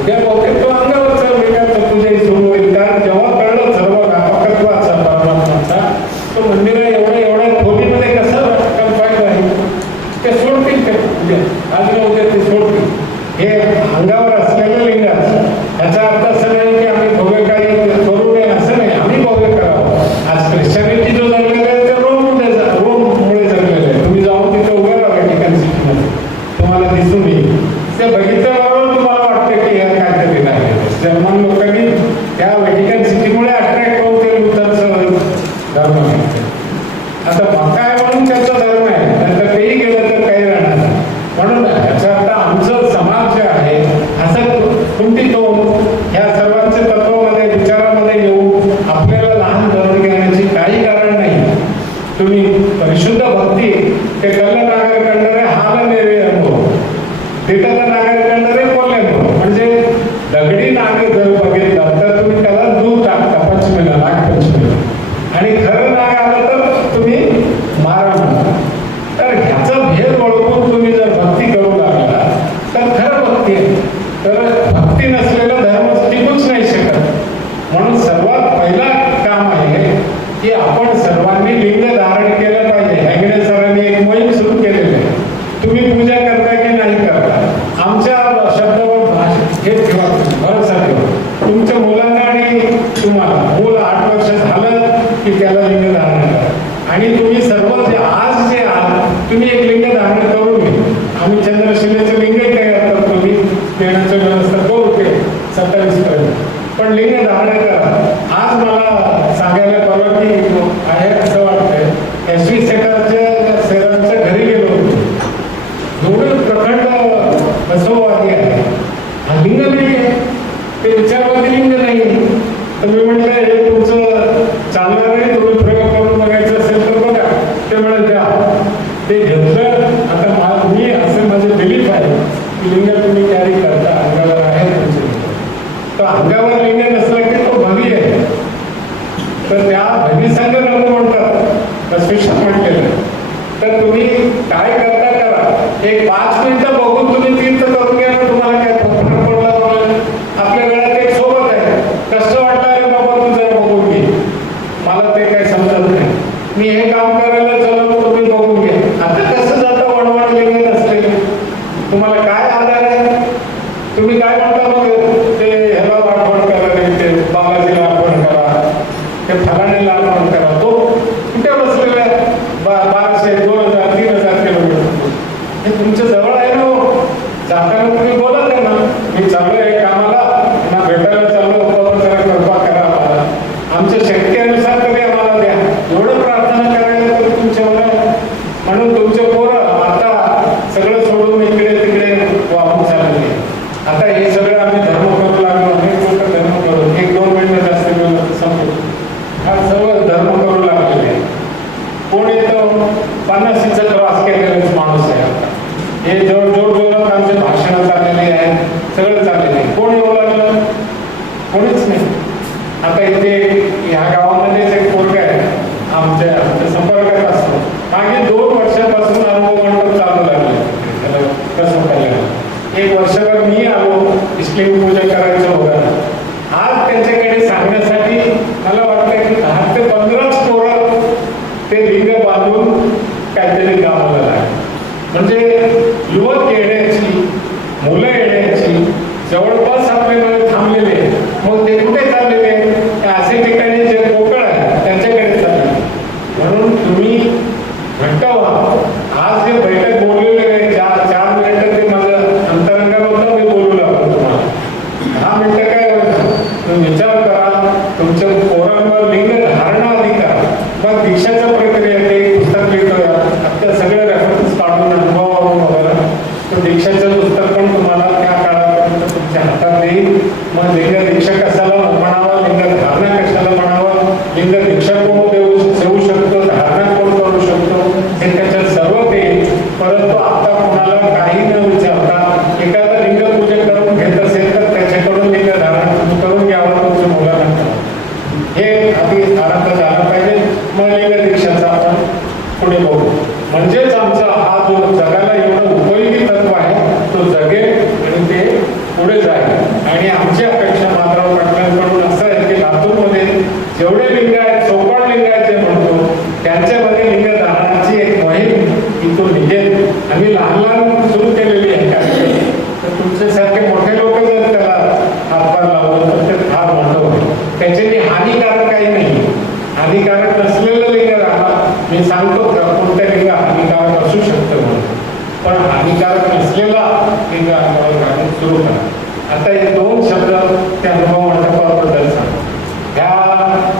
उद्या बहुतेक तो अंगावरचा लिंगाचं पूजा सुरू होईल. कारण जेव्हा कळलं सर्व व्यापकत्वाचा परमात्माचा, तो मंदिर असते. आता मका आहे म्हणून त्यांचा धर्म आहे, नंतर तेही गेलं तर काही राहणार नाही. म्हणून ह्याचा अर्थ आमचं समाज जे आहे असं कुंठित होऊन ह्या सर्वांच्या तत्वामध्ये विचारामध्ये येऊन आपल्याला लहान धरून घेण्याची काही कारण नाही. तुम्ही परिशुद्ध भक्ती ते कल्ल नागर करणारे हाल नेरे अनुभव, तिथं नागर करणारे कोल्हे अनुभव. म्हणजे दगडी नाग जर बघितला तर तुम्ही त्याला दूर टाकता पंचमीला, नागपंचमीला, आणि खरं नाग आलं तर तुम्ही मारा म्हणता. तर ह्याचा भेद ओळखून तुम्ही जर भक्ती करू लागला तर खरं भक्ती आहे. तर भक्ती नसलेला धर्म टिकूच नाही शकत. म्हणून सर्वात पहिला काम आहे की आपण सर्वांनी लिंग धारण केलं पाहिजे. हेगडे सरांनी एक मोहीम सुरू केलेली आहे. तुम्ही पूजा करता की नाही करता, आमच्या शब्दावर हे ठेवा, भरोसा ठेवा. तुमच्या मुलांना आणि तुम्हाला मूल 8 वर्ष झालं की त्याला लिंग धारण करा. आणि तुम्ही सर्व जे आज जे आहात तुम्ही एक लिंग धारण करून घ्या. आम्ही चंद्रशिलेचं लिंगही तयार करतो, मी देण्याची व्यवस्था करू ते 27 पर्यंत. पण लिंग धारण करा. आज मला सांगायला परवानगी आहे असं वाटतंय, SV सेरांच्या घरी गेलो होतो. एवढं प्रखंड बसववादी आहे, हा लिंग नाही आहे, ते विचारवादी लिंग नाही. तर मी म्हटलं हे तुमचं चालणार नाही, तुम्ही प्रयोग करून बघायचं असेल तर बघा. ते म्हणत द्या. ते घेतलं. आता मी असं माझं बिलीफ आहे की लिंग तुम्ही कॅरी करता, अंगावर आहे तुमचे लिंग. तर अंगावर लिंग नसलं की तो भवी आहे. तर त्या भवीसंग नको म्हणतात, बसवेश्वर म्हटलेलं. तर तुम्ही काय करता करा. एक 5 मिनिटं बघून तुम्ही तीर्थ करून घ्या ना, तुम्हाला काय फरक पडला. आपल्या गळ्यात एक सोबत आहे, कसं वाटलं रे बाबा तू जरा बघून घे, मला ते काय समजत नाही, मी हे काम करायला चलो, तुम्ही बघून घे. आता कसं जातं वणवण लिंग नसलेले, तुम्हाला काय आधार आहे. तुम्ही काय म्हणता मग ते ह्याला अर्पण करा, ते बाबाजीला अर्पण करा, ते फलाण्याला अर्पण करा. तो कुठे बसलेला आहे, 1200, 2000, 3000 किलोमीटर. हे तुमच्या जवळ आहे ना. जाताना तुम्ही बोला त्यांना, मी चालू आहे कामाला, ना भेटायला चालू होतो, जरा कृपा करा आम्हाला, आमच्या शक्तीनुसार तरी आम्हाला द्या. एवढं प्रार्थना करायला तर तुमच्यावर आहे. म्हणून तुमचे पोरं आता सगळं सोडून इकडे तिकडे वाहून चालले. आता हे सगळं आम्ही धर्म करू लागलो, अनेक लोक धर्म करू, 1-2 मिनिटं जास्त वेळ संपतो, हा सर्व धर्म करू लागलेले आहे. कोण येतो 50चा क्रॉस केलेलाच माणूस आहे. आता हे जोड जोरात आमचे भाषणं चाललेली आहेत, सगळं चाललेलं आहे. कोण येऊ लागलं, कोणीच नाही. आता इथे ह्या गावामध्येच एक पोरगा आहे, आमच्या संपर्कात असतो. मागे 2 वर्षापासून अनुभव मंडप चालू लागले. त्याला कसं पाहिलं, 1 वर्षभर मी आलो, इस्लिंग पूजा करायचं होतं. आज त्यांच्याकडे सांगण्यासाठी मला वाटतं की 10 ते 15 पोरं ते लिंग बांधून काहीतरी कामाला लागले. म्हणजे युवक येण्याची, मुलं येण्याची जवळपास आपल्याकडे थांबलेले. मग ते कुठे चाललेले, असे ठिकाणी जे पोकळ आहे त्यांच्याकडे चालले. म्हणून तुम्ही घट्ट व्हा. आज जे बैठक बोललेले आहे, 4 मिनिटं ते माझं अंतरंगात होतं, मी बोलू लागलो तुम्हाला. 10 मिनिटं काय होतं, तुम्ही विचार करा. तुमच्या पोरांवर लिंग धारणा अधिकार, मग दीक्षाचं प्रक्रिया, ते पुस्तक लिहितोय आता, सगळे रेफरन्स काढून अनुभवावरून वगैरे. तर दीक्षाचं पुस्तक पण तुम्हाला त्या काळापर्यंत तुमच्या हातात येईल. मग लिंग दीक्षा कशाला म्हणावं, लिंग धारणा कशाला म्हणावं, लिंग दीक्षा कोण देऊ शकतो, धारणा कोण करू शकतो, हे त्याच्यात सर्व ते. परंतु आता कोणाला काही न विचारता एखादा लिंग पूजा करून घेत असेल तर त्याच्याकडून लिंग धारण करून घ्यावं तुमच्या मुलांना. हे आधी आरंभ झाला पाहिजे. मग लिंग दीक्षाचा आपण पुढे बघू. म्हणजेच आमचा हा जो जगाला एवढं उपयोगी तत्व आहे तो जगेल आणि ते पुढे जाईल. आणि आमची अपेक्षा माधवराव पाटलांकडून असं आहे की लातूरमध्ये जेवढे लिंग आहेत, चोपड लिंग आहेत जे म्हणतो, त्यांच्यामध्ये लिंग धारणाची एक मोहीम इथून निघेल. आम्ही लहान लहान सुरू केलेली आहे कार्यक्रम. तर तुमच्यासारखे मोठे लोक जर त्याला हातभार लावलं तर ते फार मोठं होईल. त्याच्याने हानिकारक काही नाही. हानिकारक नसलेलं लिंग राहा, मी सांगतो कोणत्या लिंग हानिकारक असू शकतं म्हणून, पण हानिकारक नसलेला लिंग अंगावर सुरू करा. आता हे 2 शब्द त्या अनुभव मंडपाबद्दल सांगतो. ह्या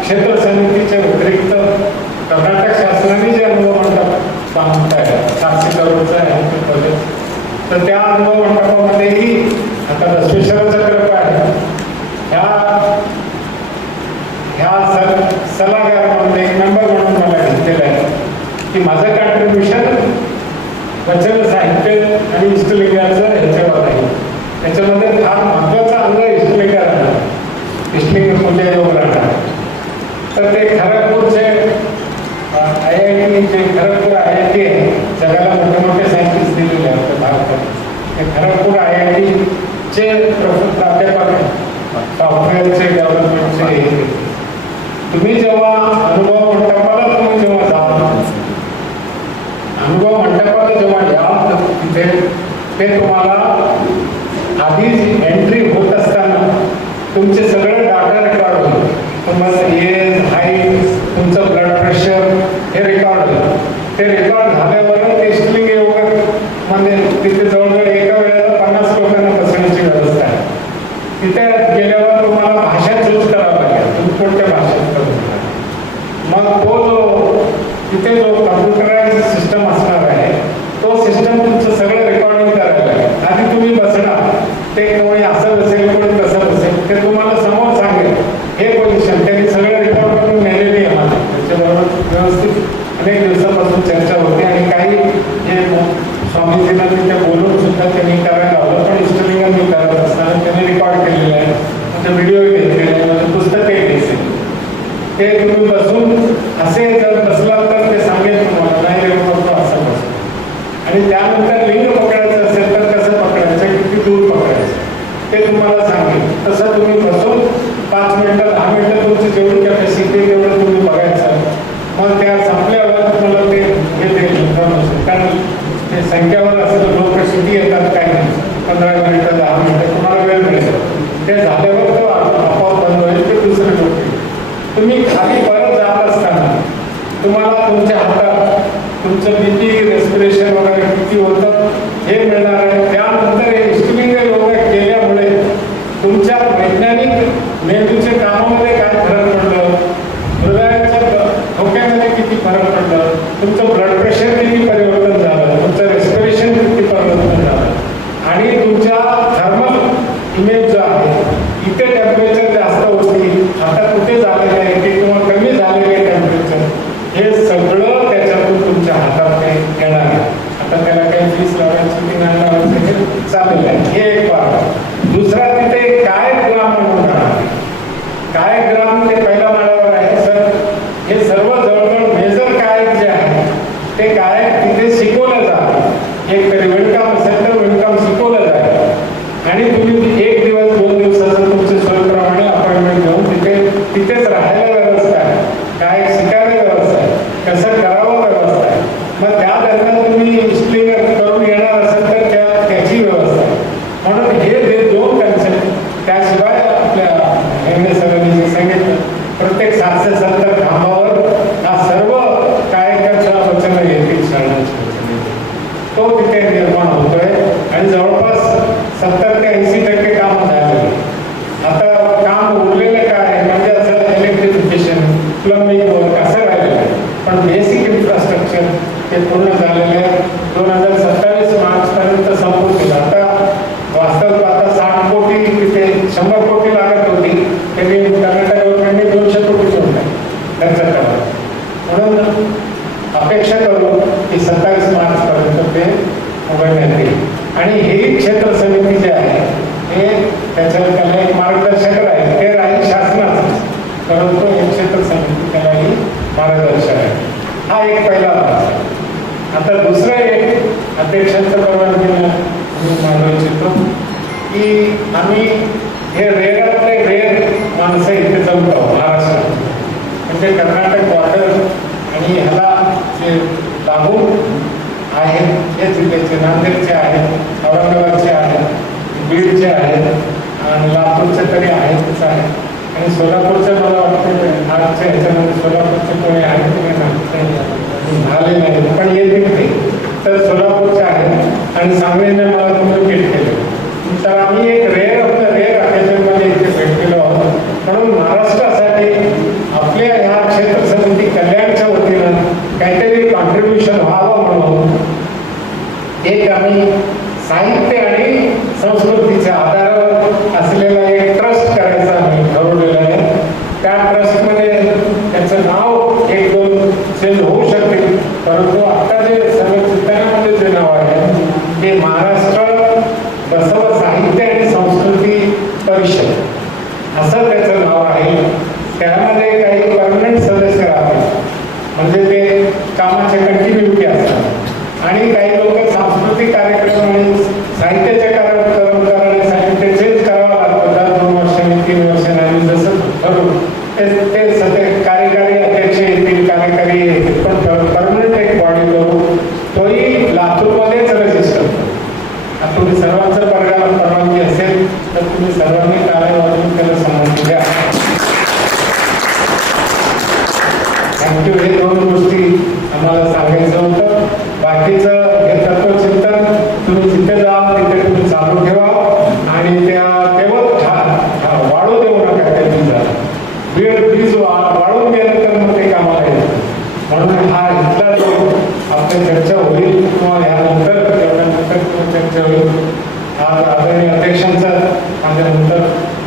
क्षेत्र समितीच्या व्यतिरिक्त कर्नाटक करोडचं आहे ते प्रोजेक्ट. तर त्या अनुभव मंडपामध्येही आता बसवेश्वराचा कृपा आहे. ह्या सल्लागार म्हणून एक मेंबर म्हणून मला घेतलेलं आहे की माझं कॉन्ट्रीब्युशन वचन साहित्य आणि इष्टलिंगाचं ह्याच्यावर आहे. त्याच्यामध्ये फार महत्वाचा अंग इष्टलिंग राहणार, इष्टलिंग पूजा योग राहणार. तर ते खरगपूरचे IIT जे खरगपूर IIT आहे, जगाला मोठे मोठे सायंटिस्ट दिलेले आहेत भारतात. ते खरगपूर IIT चे प्राध्यापक आहेत, सॉफ्टवेअरचे डेव्हलपमेंटचे. तुम्ही जेव्हा अनुभव मंडपाला जेव्हा जाल, अनुभव मंडपाला जेव्हा याल तिथे ते तुम्हाला आधीच एंट्री होत असताना तुमचे सगळे डाटा रेकॉर्ड होईल. तुम्हाला एज, हाईट, तुमचं ब्लड प्रेशर हे रेकॉर्ड होईल. ते रेकॉर्ड झाल्यावर ते इष्टलिंग योग म्हणजे तिथे जवळजवळ एका वेळेला 50 लोकांना बसण्याची व्यवस्था आहे. तिथे गेल्यावर तुम्हाला भाषा चूज करावं लागेल, तुम्ही कोणत्या भाषेत करू. मग तो जो तिथे जो कम्प्युटराइज सिस्टम असणार आहे तो सिस्टम तुमचं सगळं रेकॉर्डिंग करायला लागेल. आधी तुम्ही बसणार, ते कोणी असं बसेल कोणी कसं बसेल ते तुम्हाला समोर सांगेल. हे पोझिशन त्यांनी सगळं रेकॉर्ड करून नेलेली आहे. माझं त्याच्याबरोबर व्यवस्थित अनेक दिवसापासून चर्चा होते आणि काही जे स्वामीजींना तिथे बोलून सुद्धा त्यांनी करायला लावलं. पण इष्टलिंगांनी करत असताना त्यांनी रेकॉर्ड केलेलं आहे, म्हणजे व्हिडिओ घेतलेले आहे, म्हणजे पुस्तकही घेतले. ते तुम्ही बसून असे जर बसला तर ते सांगेल तुम्हाला, नाही रे बाबा असं बस. आणि त्यानंतर लिंग पकडायचं असेल तर कसं पकडायचं, किती दूर पकडायचं ते तुम्हाला सांगेल. तसं तुम्ही बसून 5 मिनिटं 10 मिनिटं तुमची जेवढी कॅपॅसिटी तेवढं तुम्ही बघायचं. मग त्या संपल्यावर तुम्हाला ते घेते इन्फॉर्मेशन. कारण ते संख्यावर असं लोक किती येतात काय नाही, 15 मिनिटं 10 मिनिटं तुम्हाला वेळ मिळेल. ते झाल्यावर तो आपोआप बंद होईल. ते दुसरे लोक तुम्ही खाली परत जात असताना तुम्हाला तुमच्या हातात तुमचं BP, रेस्पिरेशन वगैरे किती होतं हे मिळणार आहे. त्यानंतर हे इष्टलिंग योग केल्यामुळे तुमच्या वैज्ञानिक मेंदूच्या कामामध्ये काय फरक पडलं, हृदयाच्या धोक्यामध्ये किती फरक पडलं, तुमचं ब्लड प्रेशर किती परिवर्तन झालं, तुमचं रेस्पिरेशन किती परिवर्तन झालं, आणि तुमच्या थर्मल इमेज जो आहे इथे टेम्परेचर जास्त होती, आता कुठे झालेलं आहे की किंवा कमी झालेलं आहे टेम्परेचर, हे सगळं त्याच्यातून तुमच्या हातात ते येणार आहे. आता त्याला काही फीस लावायची की नाही लावायचं हे चाललेलं आहे. हे एक पार्ट. दुसरा तिथे काय ग्राम म्हणून राहणार, काय ग्राम ते पहिल्या माळ्यावर आहे. सर हे सर्व जवळजवळ मेजर काय जे आहे ते काय तिथे शिकवलं जातं. एक तरी विणकाम असेल तर विणकाम शिकवलं जातं आणि तुम्ही 1 दिवस 2 दिवसाचं तुमच्या सोयीप्रमाणे अपॉइंटमेंट घेऊन तिथेच राहायला व्यवस्था आहे, काय शिकायला व्यवस्था आहे, कसं करावं व्यवस्था आहे. मग त्या दरम्यान तुम्ही इष्टलिंग करून येणार असेल तर त्याची व्यवस्था आहे. म्हणून हे जे 2 कन्सेप्ट, त्याशिवाय आपल्या हेगडे सरांनी जे सांगितलं प्रत्येक 770 खांबावर हा सर्व कायकाच्या वचन येतील, शरणाची वचने तो तिथे निर्माण होतोय आणि जवळपास 70 ते 80% काम झालेलं. आता काम उरलेलं काय म्हणजे असं इलेक्ट्रिफिकेशन, प्लंबिंग वर्क असं राहिलेलं आहे. पण बेसिक इन्फ्रास्ट्रक्चर ते पूर्ण झालेलं आहे. 2027 मार्चपर्यंत संपून गेलं. आता वास्तव आता 60 कोटी तिथे 100 कोटी लागत होती, त्यांनी कर्नाटक गव्हर्नमेंटने 200 कोटी जोडले खर्च करा. म्हणून अपेक्षा करू की 27 मार्चपर्यंत ते उघडण्यात येईल. आणि हे क्षेत्र समिती जे आहे हे त्याच्यावर त्याला एक मार्गदर्शक राहील, ते राहील शासनाचं, परंतु हे क्षेत्र समिती त्यालाही मार्गदर्शक आहे. हा एक पहिला भाग. आता दुसरं एक अध्यक्षांचं परवानगीनं मांडू इच्छितो की आम्ही हे रेरातले रेर माणसं इथे जमतो महाराष्ट्रात, म्हणजे कर्नाटक बॉर्डर आणि ह्याला जे लागून आहेत हे जिल्ह्याचे, नांदेडचे आहेत, औरंगाबादचे आहेत, बीडचे आहेत आणि लातूरचे तरी आहेतच आहे. आणि सोलापूरचे मला वाटतं आजच्या ह्याच्यामध्ये सोलापूरचे कोणी आहेत की झाले नाही पण येतील ते, तर सोलापूरचे आहेत आणि सांगलीने मला कम्युनिकेट केले. तर आम्ही एक रेअर आपलं रेअर ऑकेजनमध्ये इथे भेटलेलो आहोत. म्हणून महाराष्ट्रासाठी आपल्या ह्या क्षेत्र समिती कल्याणच्या वतीनं काहीतरी कॉन्ट्रीब्युशन व्हावं म्हणून एक आम्ही साहित्य आणि संस्कृतीच्या आधारावर असलेला एक ट्रस्ट करायचा आम्ही ठरवलेला आहे. त्या ट्रस्टमध्ये त्याचं नाव एक दोन चेंज होऊ शकते, परंतु आता जे सर्व चिंतनामध्ये जे नाव आहे ते महाराष्ट्र बसव साहित्य आणि संस्कृती परिषद असं त्याचं नाव आहे. त्यामध्ये काही परमनंट सदस्य राहतात, म्हणजे ते कामाचे कंटिन्युटी असतात, आणि काही लोक सांस्कृतिक कार्यक्रम आणि साहित्याचे कार्यक्रम करण्यासाठी ते चेंज करावं लागतं दर 2 वर्षांनी 3 वर्षांनी जसं ठरवून ते सध्या कार्यकारी अध्यक्ष येतील, कार्यकारी येतील, पण परमनंट एक बॉडी करू, तोही लातूरमध्येच रजिस्टर करू. तुम्ही सर्वांचं परवानगी असेल तर तुम्ही सर्वांनी टाळ्या वाजवून त्याला संबंध द्या. थँक्यू. हे 2 गोष्टी आम्हाला सांगायचं होतं. बाकीचं हे तत्वचिंतन तुम्ही जिथे जाल तिथे तुम्ही चालू ठेवा, आणि त्या केवळ वाढू देऊ नका. त्या बीज वाढून गेलं तर मग ते कामाला येतं. म्हणून हा इथला जो आपली चर्चा होईल किंवा यानंतर जेवणानंतर किंवा चर्चा होईल, आज आदरणीय अध्यक्षांचा माझ्यानंतर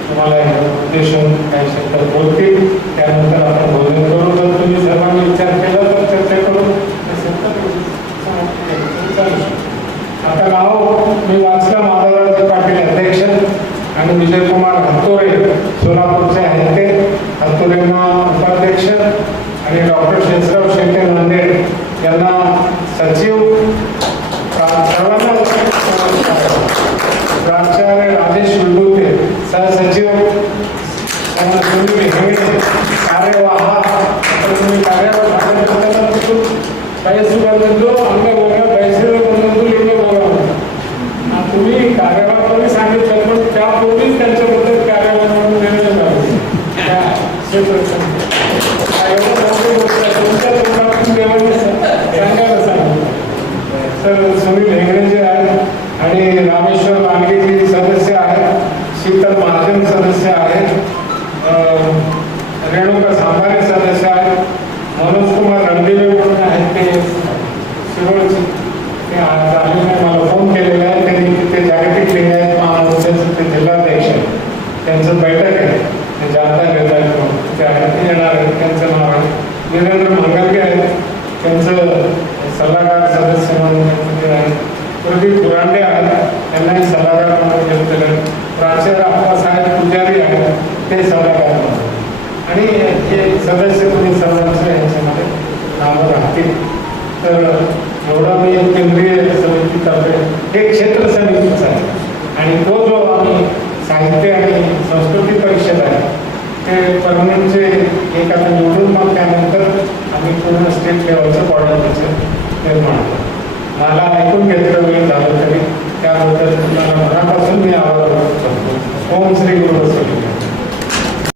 तुम्हाला उद्देश होऊन काही शब्द बोलतील, त्यानंतर आपण भोजन करू. जर तुम्ही सर्वांनी विचार केला तर चर्चा करू. आता नाव मी वाचलं, माधवराव पाटील अध्यक्ष आणि विजयकुमार हत्तोरे सोलापूरचे आहेत ते, हत्तोरेंना उपाध्यक्ष, आणि डॉक्टर शेषराव शेटे नांदेड यांना सचिव, सर्वांना प्राचार्य राजेश विभूते सहसचिव, सुनील हेगडे कार्यवाह. तुम्ही कार्यावर पैसे बंधू आम्ही बघा, पैसे बंधू लिहिले बघा. तुम्ही कार्यवाह तुम्ही सांगितलं, पण त्यापूर्वीच त्यांच्याबद्दल कार्यवाह म्हणून निर्णय झाले. तर सुनील हेगडे जे आहेत आणि रामेश्वर लांडेजी सदस्य आहेत, शीतल महाजन सदस्य आहेत, रेणुका सांबारे सदस्य आहेत, मनोज कुमार रणदिवे म्हणून आहेत ते शिरोळचे, ते आलेले नाही, मला फोन केलेला आहे. त्यांनी तिथे जागतिक लिंगायत महामंडळाचं ते जिल्हाध्यक्ष आहे, त्यांचं बैठक आहे, ते जाणता घेत आहेत, ते येणार आहेत. त्यांचं नाव आहे वीरेंद्र मंगलगे आहेत, त्यांचं सल्लागार सदस्य म्हणून ते आहेत. प्रदीप बुरांडे आहेत, त्यांनाही सल्लागार म्हणून घेऊन केलं. प्राचार्य आप्पासाहेब पुजारी आहेत, ते सल्लागार म्हणून, आणि हे सदस्य तुम्ही सर्वांच्या ह्याच्यामध्ये नावं राहतील. तर एवढा मी केंद्रीय समितीतर्फे हे क्षेत्र समितीचं आहे, आणि तो जो आम्ही साहित्य आणि संस्कृती परिषद आहे ते परमनंटचे एक आता निवडून, मग त्यानंतर आम्ही पूर्ण स्टेट लेवलचं बॉडी निर्माण करतो. मला ऐकून घेतलं वेळ झालं तरी त्याबद्दल तुम्हाला मनापासून मी आभार व्यक्त करतो. ओम श्री गुरु.